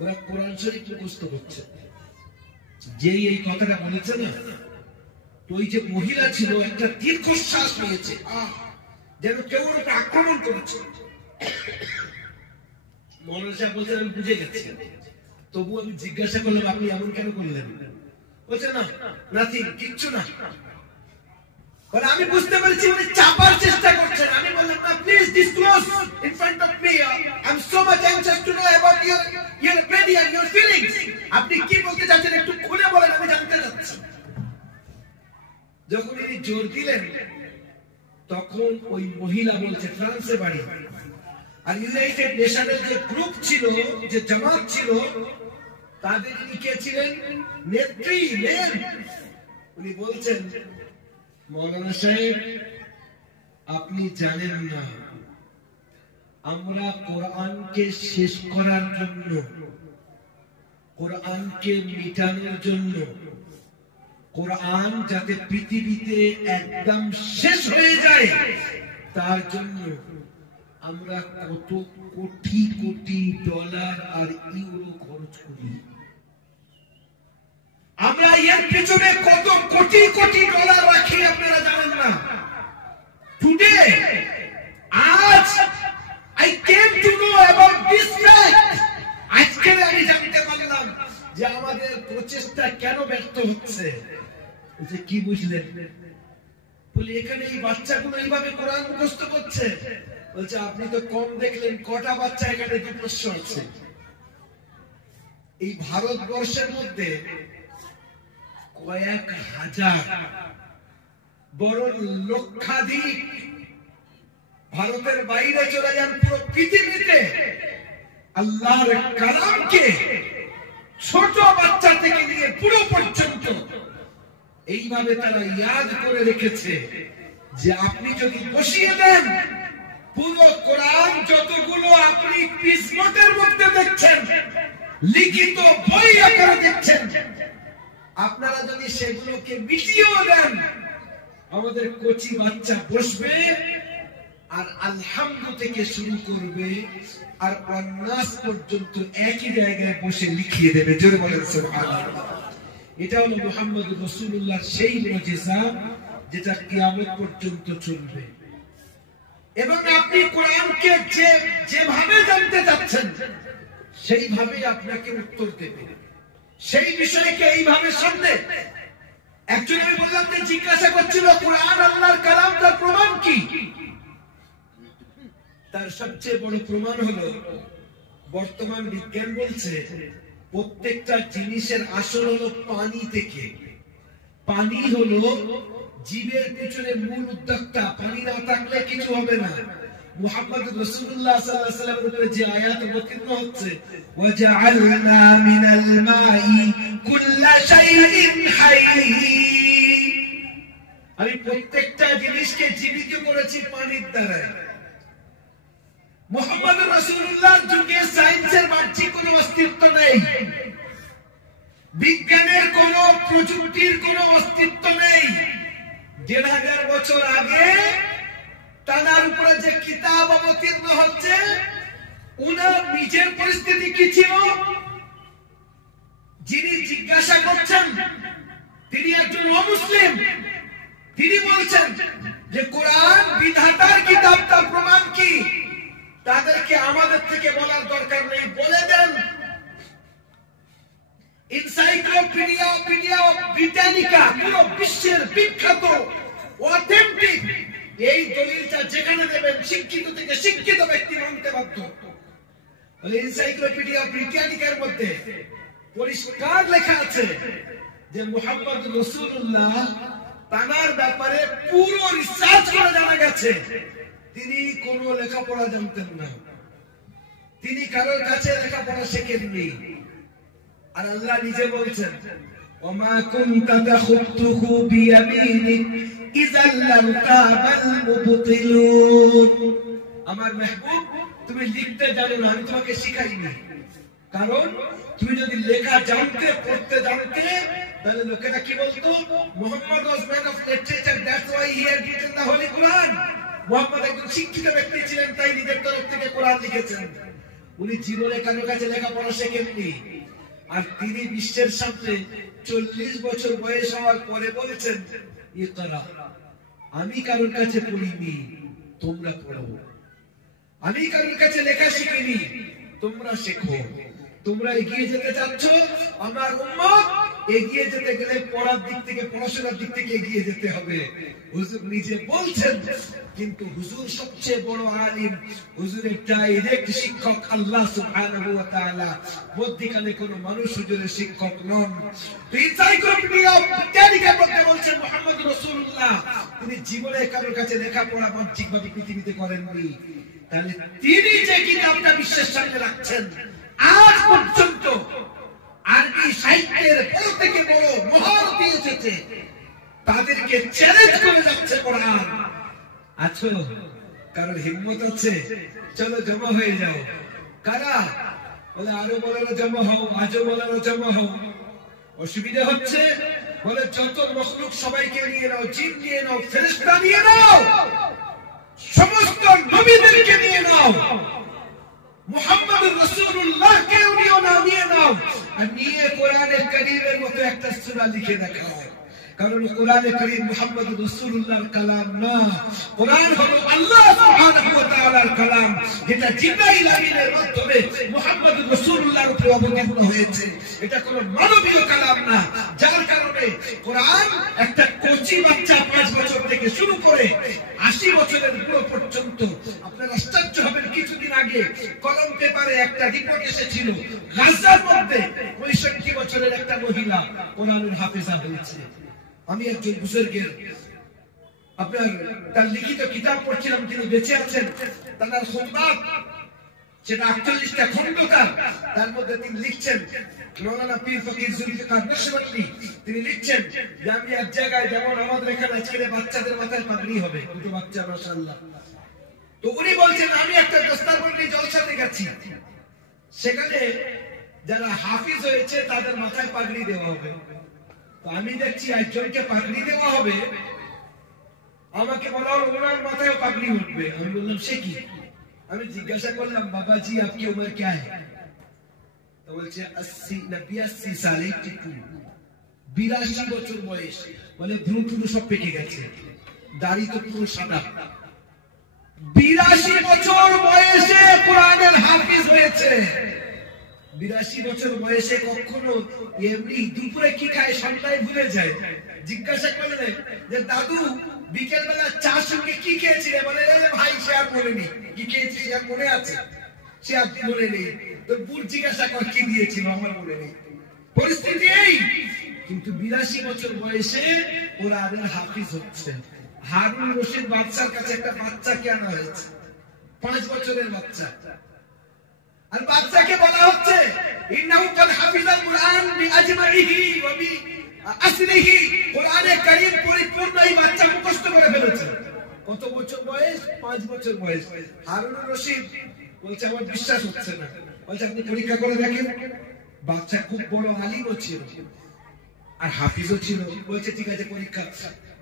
ওরা কোরআন শরীফ মুখস্থ করছে। যেই এই কথাটা বলেছে না, তো ওই যে মহিলা ছিল একটা দীর্ঘশ্বাস নিয়েছে, যেন কেউ ওকে আক্রমণ করেছে। মৌলানা সাহেব বলছেন আমি বুঝে গেছি, তবু আমি জিজ্ঞাসা করলাম আপনি এমন কেন করলেন? বলছে না নাথিং, কিচ্ছু না। বলে আমি বুঝতে পেরেছি উনি চাপার চেষ্টা করছেন। আমি বললাম না please disclose in front of me, I am so much anxious to know about your pain and your feelings. আপনি কি বলতে চাচ্ছেন একটু খুলে বলেন, আমি জানতে চাচ্ছি। যখন ইনি জোর দিলেন তখন ওই মহিলা বলছে ফ্রান্সে বাড়ি, আর ইউনাইটেড নেশনের যে গ্রুপ ছিল, যে জামাত ছিল, তাদের ইনি কে ছিলেন? নেত্রী, মেন। উনি বলছেন মৌলানা সাহেব আপনি জানেন না, আমরা কোরআনকে শেষ করার জন্য, কোরআনকে মিটানোর জন্য, কোরআন যাতে পৃথিবীতে একদম শেষ হয়ে যায় তার জন্য আমরা কত কোটি কোটি ডলার আর ইউরো খরচ করি। আমরা এর পিছনে কত কোটি কোটি ডলার রাখি আপনারা জানেন না। টুডে, আজ I came to know about this fact. আজকে আমি জানতে পারলাম যে আমাদের প্রচেষ্টা কেন ব্যর্থ হচ্ছে। যে কি বুঝলেন? বলি এখানে এই বাচ্চাগুলো এইভাবে কোরআন মুখস্থ করছে। বলছে আপনি তো কম দেখলেন, কটা বাচ্চা এখানে দুপুরস্য আছে। এই ভারতবর্ষের মধ্যে কয়েক হাজার, বরং লক্ষাধিক, ভারতের বাইরে চলে যান পুরো পৃথিবীতে আল্লাহর কালামকে ছোট বাচ্চা থেকে নিয়ে পুরো পর্যন্ত এইভাবে তারা ইয়াদ করে রেখেছে যে আপনি যদি বসিয়ে দেন পুরো কোরআন যতগুলো আপনি পিসনোটের মধ্যে দেখছেন, লিখিত বই আকারে দেখছেন, আপনারা যদি সেগুলোকে মিটিয়েও দেন, আমাদের কচি বাচ্চা বসবে আর আলহামদু থেকে শুরু করবে আর অন্নাস পর্যন্ত একই জায়গায় বসে লিখিয়ে দেবে। জোরে বলেন সুবহানাল্লাহ। এটা হলো মুহাম্মদ রাসূলুল্লাহর সেই মুজিজা যেটা কিয়ামত পর্যন্ত চলবে। এবং আপনি কোরআনকে যেভাবে জানতে চাচ্ছেন সেইভাবে আপনাকে উত্তর দেবে, সেই বিষয়কে এইভাবে সামনে। একজন আমি বললাম যে জিজ্ঞাসা করছিল কোরআন আল্লাহর কালাম, তার প্রমাণ কি? তার সবচেয়ে বড় প্রমাণ হলো বর্তমান বিজ্ঞান বলছে প্রত্যেকটা জিনিসের আসল হলো পানি থেকে। পানি হলো জীবের পিছনে মূল উদ্যোক্তা, পানি না থাকলে কিছু হবে না। মুহাম্মদ রাসূলুল্লাহ সাল্লাল্লাহু আলাইহি ওয়াসাল্লামের উপরে যে আয়াত অবতীর্ণ হচ্ছে ওয়াজআলনা মিনাল মাই কুল্লা শাইইন হাই, আমি প্রত্যেকটা জিনিসকে জীবিত করেছি পানির দ্বারা। মুহাম্মদ রাসূলুল্লাহর যুগে সায়েন্সের বাহ্যিক কোনো অস্তিত্ব নেই, বিজ্ঞানের কোন প্রযুক্তির কোন অস্তিত্ব নেই। ১,৫০০ বছর আগে তার উপরে যে কিতাব অবতীর্ণ হচ্ছে, উনার নিজের পরিস্থিতি কি ছিল? যিনি জিজ্ঞাসা করছেন তিনি একজন অমুসলিম। তিনি বলছেন যে কোরআন বিধাতার কিতাব, তার প্রমাণ কি? তাদেরকে আমাদের থেকে বলার দরকার নেই, বলে দেন এনসাইক্লোপিডিয়া ব্রিটানিকা, পুরো বিশ্বের বিখ্যাত অথেন্টিক এই দলিলটা যেখানে দেবেন শিক্ষিত থেকে শিক্ষিত ব্যক্তি মানতে বাধ্য। বলে এনসাইক্লোপিডিয়া ব্রিটানিকার মধ্যে পরিষ্কার লেখা আছে যে মুহাম্মদ রাসূলুল্লাহ তার ব্যাপারে পুরো রিসার্চ করে জানা গেছে তিনি কোনো লেখাপড়া জানতেন না। তিনি কারোর কাছে লেখাপড়া শেখেননি। আর আল্লাহ নিজে বলছেন, ওমা কুনতা তাখুতুহু বিয়ামিনিক ইযাল লারতাবাল মুবতিলুন। আমার মাহবুব, তুমি লিখতে জানো না, আমি তোমাকে শিখাইনি। কারণ তুমি যদি লেখা জানতে, পড়তে জানতে, তাহলে লোকেরা কি বলতো, Muhammad was man of literature, that's why he had written the holy Quran. Muhammad একজন শিক্ষিত ব্যক্তি ছিলেন, তাই নিজের তরফ থেকে কোরআন লিখেছেন। উনি জীবনে কারোর কাছে লেখাপড়া শেখেননি। আর তিনি বিশ্বের সামনে 40 বছর বয়স হওয়ার পরে বলেছেন, ইকরা, আমি কারোর কাছে পড়িনি, তোমরা পড়ো। আমি কারোর কাছে লেখা শিখিনি, তোমরা শেখো। তোমরা এগিয়ে যেতে চাচ্ছ, আমার উম্মত এগিয়ে যেতে গেলে পড়ার দিক থেকে, পড়াশোনার দিক থেকে এগিয়ে যেতে হবে। হুজুর নিজে বলছেন, কিন্তু হুজুর সবচেয়ে বড় আলিম, হুজুরের ডাইরেক্ট শিক্ষক আল্লাহ সুবহানাহু ওয়া তাআলা। মধ্যখানে কোনো মানুষ হুজুরের শিক্ষক নন। এনসাইক্লোপিডিয়া অফ ব্রিটানিকার মধ্যে বলছেন মুহাম্মদ রাসূলুল্লাহ তিনি জীবনে কারোর কাছে লেখাপড়া বাহ্যিকভাবে পৃথিবীতে করেননি। তাহলে তিনি যে কিতাবটা বিশ্বের সামনে রাখছেন, আজ পর্যন্ত আরবি সাহিত্যের বড় থেকে বড় মহারথী এসেছে, তাদেরকে চ্যালেঞ্জ করে যাচ্ছে কোরআন। আছো কারোর হিম্মত আছে, চলো জমা হয়ে যাও। কারা বলে, আরো বলার জমা হও, আজও বলার জমা হও। অসুবিধা হচ্ছে বলে, যত মখলুক সবাইকে নিয়ে নাও, জিন নিয়ে নাও, ফেরেশতা নিয়ে নাও, সমস্ত নবীদেরকে নিয়ে নাও, মুহাম্মদুর রাসূলুল্লাহকে নিয়ে নাও, আর নিয়ে কোরআনে কারীমের মতো একটা সূরা লিখে দেখাও। কারণ কোরআনে কারীম মুহাম্মদুর রাসূলুল্লাহর কালাম না, কোরআন হলো আল্লাহ সুবহানাহু ওয়া তাআলার কালাম, যেটা জিবরাইল আমিনের মাধ্যমে মুহাম্মদুর রাসূলুল্লাহর উপরে অবতীর্ণ হয়েছে। এটা কোনো মানবীয় কালাম না, যার কারণে কোরআন একটা কচি বাচ্চা 5 বছর থেকে শুরু করে 80 বছরের বুড়ো পর্যন্ত। আপনারা আশ্চর্য হবেন, কিছুদিন আগে কলম পেপারে একটা রিপোর্ট এসেছিল, গাজার মধ্যে 65 বছরের একটা মহিলা কোরআনের হাফেজা হয়েছে। আমি একজন বুজুর্গের আপনার তার লিখিত কিতাব পড়ছিলাম, তিনি বেঁচে আছেন। তার খুতবা সেটা 48টা খণ্ড, তার মধ্যে তিনি লিখছেন, মাওলানা পীর ফকির জুলফিকার নকশবন্দি তিনি লিখছেন যে আমি এক জায়গায়, যেমন আমাদের এখানে ছেলে বাচ্চাদের মাথায় পাগড়ি হবে, কিন্তু বাচ্চা মাশাআল্লাহ, তো উনি বলছেন আমি একটা দস্তারবন্দি জলসাতে গেছি, সেখানে যারা হাফিজ হয়েছে তাদের মাথায় পাগড়ি দেওয়া হবে। তো আমি দেখছি একজনকে পাগড়ি দেওয়া হবে, আমাকে বলা হলো ওনার মাথায় পাগড়ি উঠবে। আমি বললাম সে কি? আমি জিজ্ঞাসা করলাম, বাবাজি আপকি উমর क्या है? তো বলছে 80 সালে, 82 বছর বয়স। বলে ভ্রু টুরু সব পেকে গেছে, দাড়ি তো পুরো সাদা। 82 বছর বয়সে কোরআনের হাফিজ হয়েছে। 82 বছর বয়সে কখনো এমনি দুপুরে কি খায় সন্ধ্যায় ভুলে যায়। জিজ্ঞাসা করলেন যে দাদু বিকেল বেলা চার সঙ্গে কি খেয়েছিলে? বলে ভাই সে আর মনে নেই, কি খেয়েছি আর মনে আছে, সে আর মনে নেই। তো বুড় জিজ্ঞাসা কর কি দিয়েছিল, আমার মনে নেই। পরিস্থিতি এই, কিন্তু 82 বছর বয়সে ওরা আদের হাফিজ হচ্ছে। হারুন রশিদ বাদশার কাছে একটা বাচ্চাকে আনা হয়েছে, 5 বছরের বাচ্চা। আর বাচ্চাকে বলা হচ্ছে ইন্নাহু কাদ হাফিজাল কুরআন বিআজমাইহি ওয়া বিআসরিহি, কোরআনে কারীম পরিপূর্ণ এই বাচ্চা মুখস্থ করে ফেলেছে। কত বছর বয়স? 5 বছর বয়স। হারুন রশিদ বলছে আমার বিশ্বাস হচ্ছে না। বলছে আপনি পরীক্ষা করে দেখেন। বাচ্চা খুব বড় আলিমও ছিল আর হাফিজও ছিল। বলছে ঠিক আছে পরীক্ষা।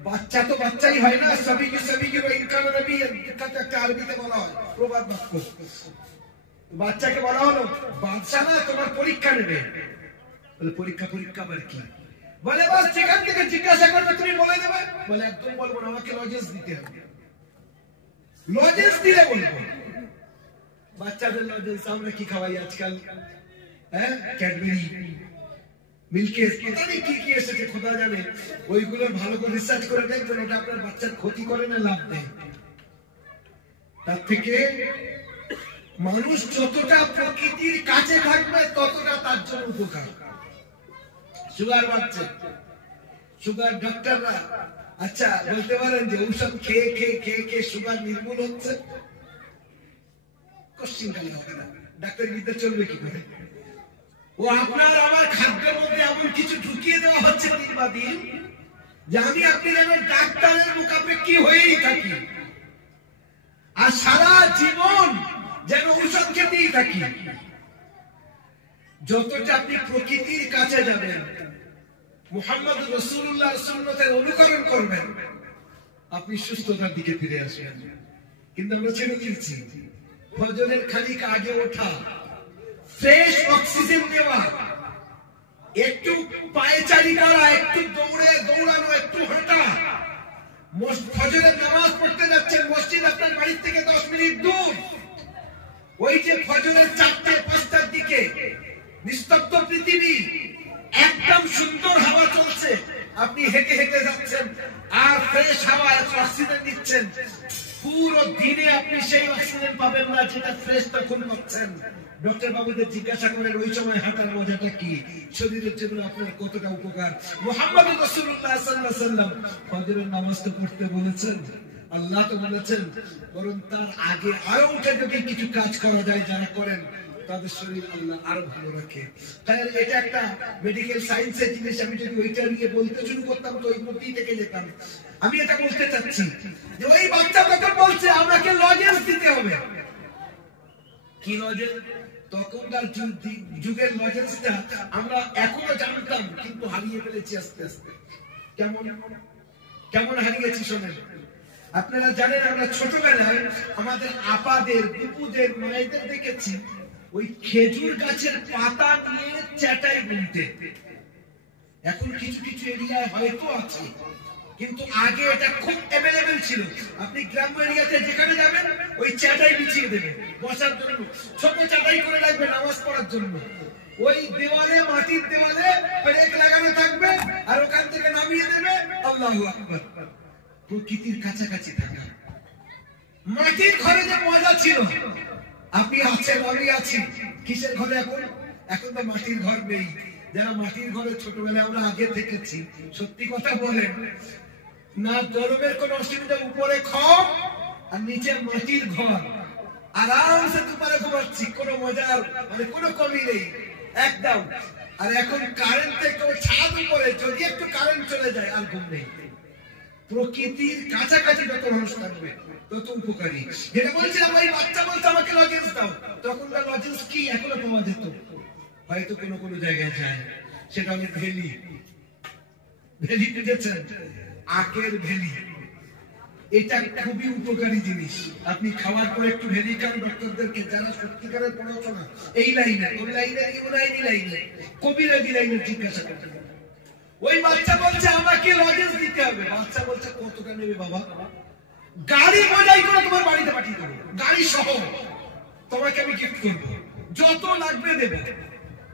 বাচ্চা তো বাচ্চাই হয় না, সবিকে সবিকে ইনকান নবী, এটা তো একটা আরবিতে বলা হয় প্রবাদ বাক্য। বাচ্চাকে বলা হলো বাদশা না তোমার পরীক্ষা নেবে। বলে পরীক্ষা? পরীক্ষা আবার কি? বলে বাস সেখান থেকে জিজ্ঞাসা করবে, তুমি বলে দেবে। বলে একদম বলবো না, আমাকে লজেন্স দিতে হবে। লজেন্স দিলে বলবো। বাচ্চাদের লজেন্স আমরা কি খাওয়াই আজকাল? হ্যাঁ, ক্যাডবেরি, মিল্কেস, কি কি এসেছে খোদা জানে। ওইগুলোর ভালো করে রিসার্চ করে দেখবেন ওটা আপনার বাচ্চার ক্ষতি করে না লাভ নেই। তার থেকে মানুষ যতটা প্রকৃতির কাছে থাকবে ততটা তার জন্য উপকার। সুগার বাড়ছে, সুগার ডক্টররা আচ্ছা বলতে পারেন যে ঔষধ খেয়ে খেয়ে খেয়ে খেয়ে সুগার নির্মূল হচ্ছে? কোশ্চিন খালি হবে না। ডাক্তার বিদ্যা চলবে কি করে? ও আপনার আমার খাদ্যের মধ্যে এমন কিছু ঢুকিয়ে দেওয়া হচ্ছে দিন বা দিন, যে আমি আপনি যেন ডাক্তারের মুখাপেক্ষী হয়েই থাকি, আর সারা জীবন যেন ঔষধ খেতেই থাকি। যতটা আপনি প্রকৃতির কাছে যাবেন, মুহাম্মদ রাসূলুল্লাহর সুন্নতের অনুকরণ করবেন, আপনি সুস্থতার দিকে ফিরে আসবেন। কিন্তু আমরা ছেড়ে দিয়েছি। ফজরের খানিক আগে ওঠা, ফ্রেশ অক্সিজেন নেওয়া, একটু পায়চারি করা, একটু দৌড়ানো, একটু হাঁটা, ফজরের নামাজ পড়তে যাচ্ছেন, মসজিদ আপনার বাড়ি থেকে 10 মিনিট দূর, ওই যে ফজরের 4-5টার দিকে নিস্তব্ধ পৃথিবী, একদম সুন্দর হাওয়া চলছে, আপনি হেঁটে হেঁটে যাচ্ছেন আর ফ্রেশ হাওয়া অক্সিজেন নিচ্ছেন। পুরো দিনে আপনি সেই অক্সিজেন পাবেন না যেটা ফ্রেশ তখন পাচ্ছেন। ডক্টর বাবুদের জিজ্ঞাসা করেন ওই সময় হাঁটার মজাটা কি, শরীরের জন্য আপনার কতটা উপকার। মুহাম্মদ রাসূলুল্লাহ সাল্লাল্লাহু আলাইহি ওয়াসাল্লাম ফজরের নামাজ তো পড়তে বলেছেন, আল্লাহ তো বলেছেন, বরং তার আগে আরো উঠে যদি কিছু কাজ করা যায়, যারা করেন তাদের শরীর আল্লাহ আরো ভালো রাখে। তাই এটা একটা মেডিকেল সায়েন্সের জিনিস। আমি যদি ওইটা নিয়ে বলতে শুরু করতাম তো ওই মধ্যেই থেকে যেতাম। আমি এটা বলতে চাচ্ছি যে ওই বাচ্চা তখন বলছে আমাকে লজেন্স দিতে হবে। কি লজেন্স? তখনকার যুগের লজেন্সটা আমরা এখনো জানতাম, কিন্তু হারিয়ে ফেলেছি আস্তে আস্তে। কেমন হারিয়েছি শোনেন। আপনারা জানেন, আমরা ছোটবেলায় আমাদের আপাদের, বুপুদের, মায়েদের দেখেছি ওই খেজুর গাছের পাতা নিয়ে চাটাই বুনতে। এখন কিছু কিছু এরিয়ায় হয়তো আছে, কিন্তু আগে এটা খুব অ্যাভেলেবল ছিল। আপনি গ্রাম্য এরিয়াতে যেখানে যাবেন ওই চাটাই বিছিয়ে দেবে বসার জন্য, ছোট চাটাই করে রাখবে নামাজ পড়ার জন্য। ওই দেওয়ালে, মাটির দেওয়ালে পেরেক লাগানো থাকবে, আর ওখান থেকে নামিয়ে দেবে। আল্লাহু আকবার। প্রকৃতির কাছাকাছি থাকা, মাটির ঘরে যে মজা ছিল, আপনি আছেন, আমি আছি, কিসের ঘরে এখন? এখন তো মাটির ঘর নেই। যারা মাটির ঘরে ছোটবেলায় আমরা আগে দেখেছি, সত্যি কথা বলেন না, গরমের কোন অসুবিধা, উপরে খড় আর নিচে মাটির ঘর, আরামসে দুপারে ঘুমাচ্ছি, কোনো মজার মানে কোনো কমি নেই একদম। আর এখন কারেন্ট থেকে ছাদ উপরে, যদি একটু কারেন্ট চলে যায় আর ঘুম নেই। প্রকৃতির কাছাকাছি যত মানুষ থাকবে তত উপকারী। যেটা বলছিলাম, ওই বাচ্চা বলছে আমাকে লজেন্স দাও, তখনকার লজেন্স কি এখনো পাওয়া যেত, হয়তো কোনো কোনো জায়গায় যায়। সেটা হলো ভেলি। ভেলি বুঝেছেন? আখের ভেলি। এটা খুবই উপকারী জিনিস। আপনি খাওয়ার পরে একটু ভেলি খান। ডক্টরদেরকে, যারা সত্যিকারের পড়াশোনা এই লাইনে, ওই লাইনে, ইউনাইনি লাইনে, কবিরাজি লাইনে জিজ্ঞাসা করতে, ওই বাচ্চা বলছে আমাকে লজেন্স দিতে হবে। বাচ্চা বলছে কতটা নেবে বাবা? গাড়ি বোঝাই করে তোমার বাড়িতে পাঠিয়ে দেবো, গাড়ি সহ তোমাকে আমি গিফট করবো, যত লাগবে দেবে।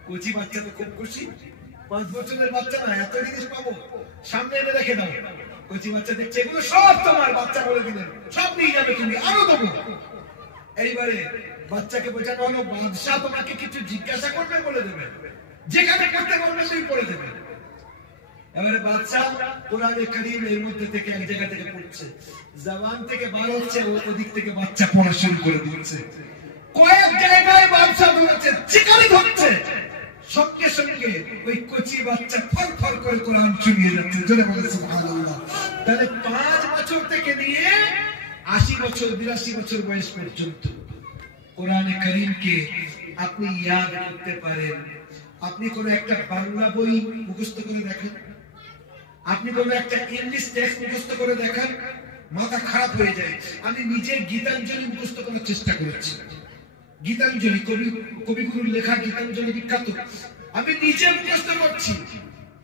কচি বাচ্চা তো খুব খুশি। 5 বছরের বাচ্চা না, এত জিনিস পাবো, সামনে এনে রেখে দাও। কচি বাচ্চা দেখছে এগুলো সব তোমার, বাচ্চা বলে দিলেন সব নিয়ে যাবে তুমি, আরো দেবো। এইবারে বাচ্চাকে বোঝানো হলো বাদশা তোমাকে কিছু জিজ্ঞাসা করবে, বলে দেবে, যেখানে করতে পারবে সেই পড়ে দেবে। এবারে বাচ্চা কোরআনে কারীম এর মধ্যে থেকে এক জায়গা থেকে পড়ছে, জবান থেকে বার হচ্ছে, ওদিক থেকে বাচ্চা পড়া শুরু করে দিচ্ছে। কয়েক জায়গায় বাচ্চা ধরেছে, চিকারি ধরছে, সঙ্গে সঙ্গে ওই কচি বাচ্চা ফর ফর করে কোরআন শুনিয়ে যাচ্ছে। জোরে বলে সুবহানাল্লাহ। তাহলে 5 বছর থেকে নিয়ে 80 বছর, 82 বছর বয়স পর্যন্ত কোরআনে কারীমকে আপনি ইয়াদ করতে পারেন। আপনি কোন একটা বাংলা বই মুখস্থ করে দেখেন, আপনি কোন একটা ইংলিশ টেক্সট মুখস্থ করে দেখেন, মাথা খারাপ হয়ে যায়। আমি নিজে গীতাঞ্জলি মুখস্থ করার চেষ্টা করেছি। গীতাঞ্জলি, কবিগুরুর লেখা গীতাঞ্জলি বিখ্যাত। আমি নিজে মুখস্থ করছি,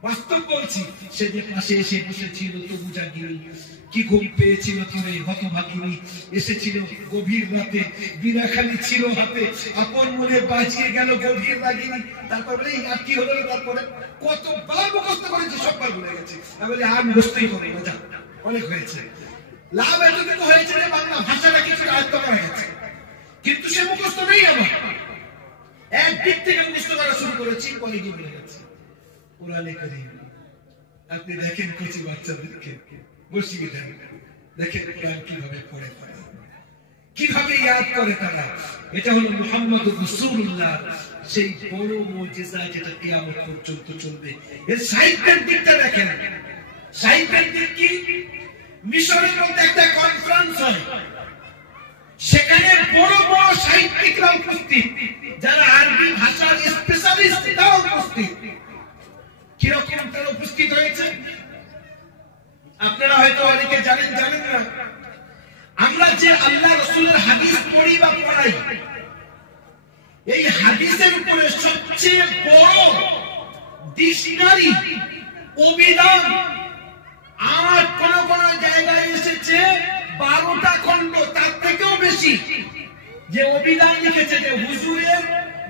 বাস্তব বলছি। সে যে পাশে এসে বসেছিল তবু জাগিনি, কি ঘুম পেয়েছিল তোর এই হতভাগিনী, এসেছিল গভীর রাতে, বিনাখালি ছিল হাতে, আপন মনে বাঁচিয়ে গেল গভীর রাগিনী। তারপর বলে আর কি হলো? তারপরে কতবার মুখস্থ করেছি, সববার ভুলে গেছি। আমি আর মুখস্থই করি না, অনেক হয়েছে। লাভ এতটুকু হয়েছে যে বাংলা ভাষাটা কিছু আয়ত্ত করা গেছে, কিন্তু সে মুখস্থ নেই আমার। একদিক থেকে মুখস্থ করা শুরু করেছি, পরে গিয়ে ভুলে গেছি। কোরআনে কারীম আপনি দেখেন, কচি বাচ্চাদেরকে বসিয়ে দেন, দেখেন কোরআন কিভাবে পড়ে, কিভাবে ইয়াদ করে তারা? এটা হলো মুহাম্মদুর রাসূলুল্লাহ সেই বড় মুজিজা যেটা কিয়ামত পর্যন্ত চলবে। এর সাহিত্যের দিকটা দেখেন। সাহিত্যের দিক কি? মিশরের মধ্যে একটা কনফারেন্স হয়, সেখানে বড় বড় সাহিত্যিকরা উপস্থিত, যারা আরবি ভাষার স্পেশালিস্ট তারা উপস্থিত। কিরকম তারা উপস্থিত হয়েছে আপনারা হয়তো অনেকে জানেন, জানেন না। আমরা যে আল্লাহ রাসূলের হাদিস পড়ি বা পড়াই, এই হাদিসের উপরে সবচেয়ে বড় ডিকশনারি অভিধান আমার কোন কোন জায়গায় এসেছে 12টা খণ্ড, তার থেকেও বেশি, যে অভিধান লিখেছে যে হুজুরের,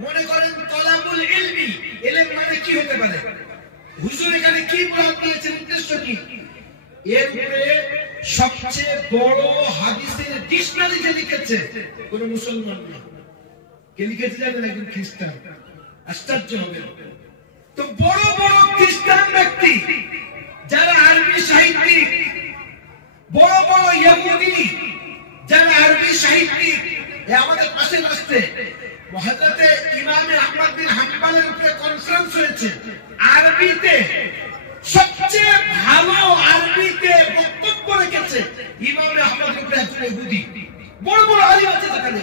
মনে করেন তলাবুল ইলমি, ইলম মানে কি হতে পারে, হুজুর এখানে কি বলার দিয়েছেন, উদ্দেশ্য কি, এর উপরে সবচেয়ে বড় হাদিসের ডিকশনারি যে লিখেছে কোন মুসলমান না। কে লিখেছে জানেন? একজন খ্রিস্টান। আশ্চর্য হবে। তো বড় বড় খ্রিস্টান ব্যক্তি যারা আরবি সাহিত্যিক, বড় বড় ইহুদি যারা আরবি সাহিত্যিক, আমাদের পাশে আসছে হযরত ইমাম আহমদ বিন হাম্বলের উপরে কনফারেন্স হয়েছে আরবিতে। সবচেয়ে ভালো আরবিতে বক্তব্য রেখেছে ইমাম আহমদ উপরে একজন ইহুদি। বড় বড় আলিম আছে সেখানে,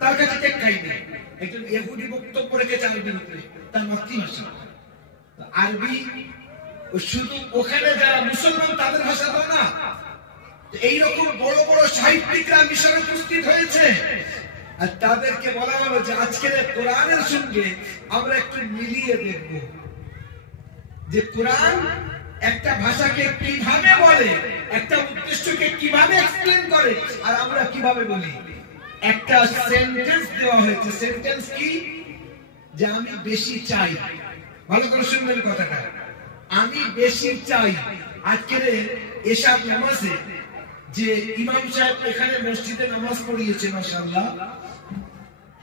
তার কাছে টেক্কাই নেই। একজন ইহুদি বক্তব্য রেখেছে আরবির উপরে, তার মাতৃভাষা আরবি। শুধু ওখানে যারা মুসলমান তাদের ভাষা তো না, এইরকম বড় বড় সাহিত্যিকরা মিশরে উপস্থিত হয়েছে। আর তাদেরকে বলা হলো যে আজকের কোরআনের সঙ্গে আমরা একটু মিলিয়ে দেখব যে কোরআন একটা ভাষাকে কিভাবে বলে, একটা উদ্দেশ্যকে কিভাবে এক্সপ্লেন করে, আর আমরা কিভাবে বলি। একটা সেন্টেন্স দেওয়া হয়েছে। সেন্টেন্স কি? যে আমি বেশি চাই। ভালো করে শুনবেন কথাটা, আমি বেশি চাই। আজকের এশার নামাজে যে ইমাম সাহেব এখানে মসজিদে নামাজ পড়িয়েছে, মাশাআল্লাহ,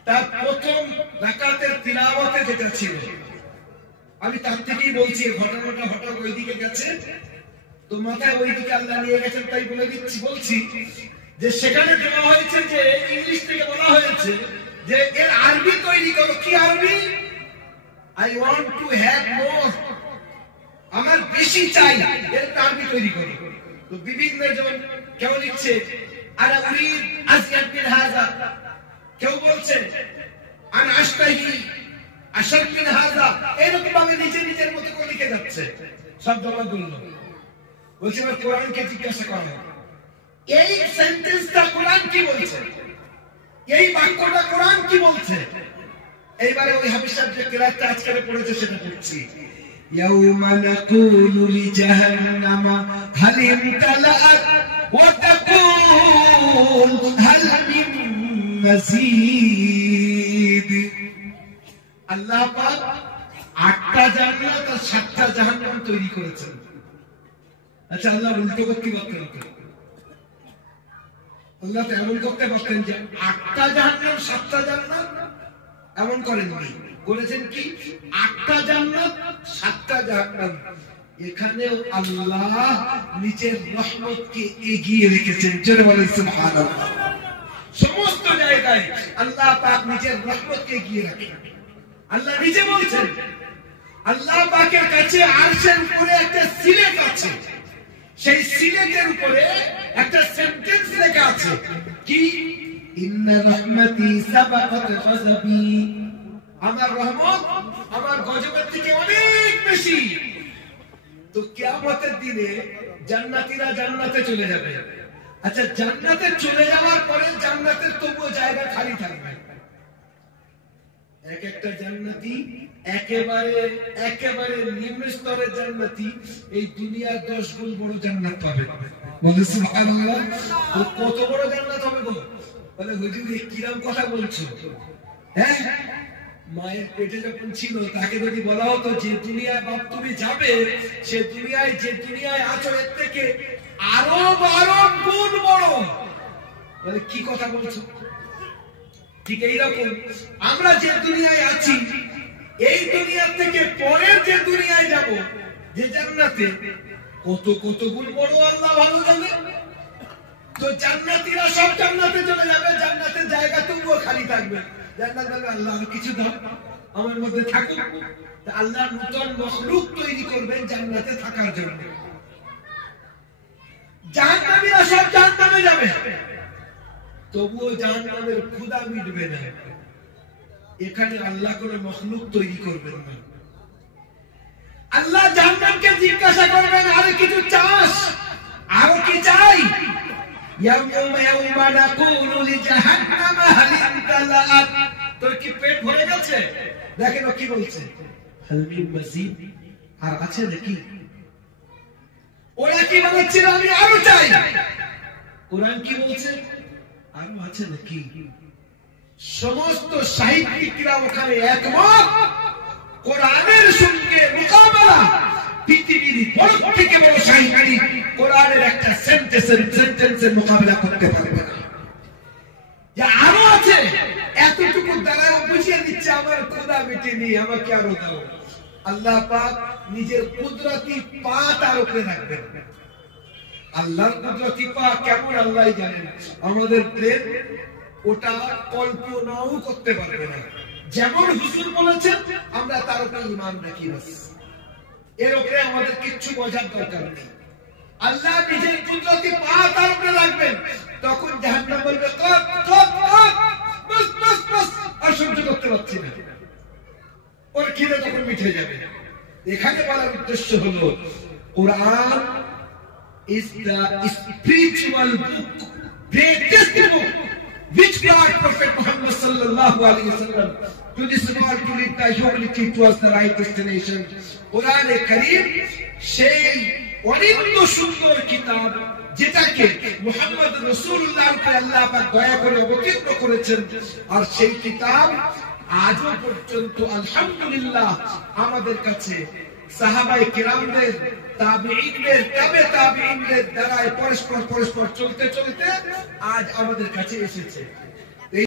তার প্রথম রাকাতের তিলাওয়াতে যেটা ছিল, আমি তার থেকেই বলছি, ঘটনাটা হঠাৎ ওইদিকে গেছে তো মাথায় ওইদিকে আল্লাহ নিয়ে গেছেন, তাই বলে দিচ্ছি। বলছি যে সেখানে দেওয়া হয়েছে যে ইংলিশ থেকে বলা হয়েছে যে এর আরবি তৈরি করো। কি আরবি? I want to have more, আমার বেশি চাই, এর আরবি তৈরি করো। তো বিভিন্ন জন কেউ লিখছে আনা উরিদ আজয়াদ মিন হাযা, কেউ বলছে আনা আশতাহি আশাদ মিন হাযা, এরকম ভাবে নিজে নিজের মতো করে লিখে যাচ্ছে। সব জমা করলো। বলছে এবার কোরআনকে জিজ্ঞাসা করো, এই সেন্টেন্সটা কোরআন কি বলছে, এই বাক্যটা কোরআন কি বলছে। এইবারে ওই হাফিজ সাহেব যে কেরাতটা আজকে পড়েছে সেটা পড়ছি। ইয়াউমা নাকুলু লিজাহান্নামা হাল ইমতালাআত ওয়া তাকুল হাল মিন মাযীদ। আল্লাহ পাক 8টা জান্নাত আর 7টা জাহান্নাম তৈরি করেছেন। আচ্ছা, আল্লাহ উল্টো করতে পারতেন? আল্লাহ তো এমন করতে পারতেন যে 8টা জাহান্নাম 7টা জান্নাত, এমন করেননি। বলেছেন কি 8টা জান্নাত 7টা জাহান্নাম। এখানেও আল্লাহ নিজের রহমতকে এগিয়ে রেখেছেন। জোরে বলেন সুবহানাল্লাহ। সমস্ত জায়গায় আল্লাহ পাক নিজের রহমতকে এগিয়ে রাখেন। আল্লাহ নিজে বলছেন, আল্লাহ পাকের কাছে আরশের উপরে একটা সিলেট আছে, সেই সিলেটের উপরে একটা সেন্টেন্স লেখা আছে কি, ইন্না রাহমাতি সাবাকাত গযবি, আমার রহমত আমার গজবের থেকে অনেক বেশি। তো কিয়ামতের দিনে জান্নাতীরা জান্নাতে চলে যাবে। আচ্ছা, জান্নাতে চলে যাওয়ার পরে জান্নাতের তবুও জায়গা খালি থাকবে। এক একটা জান্নাতি একেবারে একেবারে নিম্ন স্তরের জান্নাতি এই দুনিয়ার 10 গুণ বড় জান্নাত পাবে। বলে সুবহানাল্লাহ। তো কত বড় জান্নাত হবে গো? বলে হুজুর কিরকম কথা বলছো? হ্যাঁ, মায়ের পেটে যখন ছিল তাকে যদি বলা হতো যে দুনিয়া বাপ তুমি যাবে, সে দুনিয়ায় যে দুনিয়ায় আছো এর থেকে আরো 12 গুণ বড়, বলে কি কথা বলছো? ঠিক এইরকম আমরা যে দুনিয়ায় আছি, এই দুনিয়া থেকে পরের যে দুনিয়ায় যাব, যে জান্নাতে, কত কত গুণ বড় আল্লাহ ভালো জানে। তো তো জান্নাতীরা সব জান্নাতে চলে যাবে, জান্নাতের জায়গা তবুও খালি থাকবে। জান্নাত বলবে আল্লাহ কিছু দাও আমার মধ্যে থাকুক। আল্লাহ নতুন মখলুক তৈরি করবেন জান্নাতে থাকার জন্য। জাহান্নামীরা সব জাহান্নামে যাবে, তবুও জাহান্নামের ক্ষুধা মিটবে না। এখানে আল্লাহ কোন মখলুক তৈরি করবেন না। আল্লাহ জাহান্নামকে জিজ্ঞাসা করবেন আরে কিছু চাস, আরো কি চাই? তোর কি পেট ভরে গেছে? দেখেন কি বলছে, আর আছে নাকি? ওরা কি বলছিল আমি আরো চাই। কোরআন কি বলছে? আরো আছে নাকি? সমস্ত সাহিত্যিকরা ওখানে একমত, কোরআনের সঙ্গে মোকাবেলা পৃথিবীর বড় থেকে বড় সাহিত্যিক কোরআনের একটা সেন্টেন্সের মোকাবেলা করতে পারবে না। যে আরো আছে, এতটুকু দ্বারা বুঝিয়ে দিচ্ছে আমার ক্ষুধা মিটেনি, আমাকে আরো দাও। আল্লাহ পাক নিজের কুদরতি পা তার উপরে রাখবেন। আল্লাহর কুদরতি পা কেমন আল্লাহ জানেন, আমাদের ব্রেন ওটা কল্পনাও করতে পারবে না। যেমন হুজুর বলেছেন আমরা তার উপরে ঈমান রাখি, বাস এর উপরে আমাদের কিচ্ছু বোঝার দরকার নেই। আল্লাহ নিজের কুদরতি পা তার উপরে রাখবেন, তখন জাহান্নাম বলবে কত কত বাস বাস বাস, আর সহ্য করতে পারছি না, ওর খিদে তখন মিটে যাবে। এখানে বলার উদ্দেশ্য হলো কোরআন is the spiritual book, greatest book which God Prophet Muhammad sallallahu alaihi wasallam to this world to lead the humanity towards the right destination. Quran Karim সেই অনিত্য সুন্দর কিতাব যেটাকে মুহাম্মদ রাসূলুল্লাহর উপর আল্লাহ পাক দয়া করে অবতীর্ণ করেছেন, আর সেই কিতাব আজও পর্যন্ত আলহামদুলিল্লাহ আমাদের কাছে সাহাবায়ে কিরামদের, তাবেঈনদের, তাবেঈনদের দ্বারা পরস্পর চলতে চলতে আজ আমাদের কাছে এসেছে।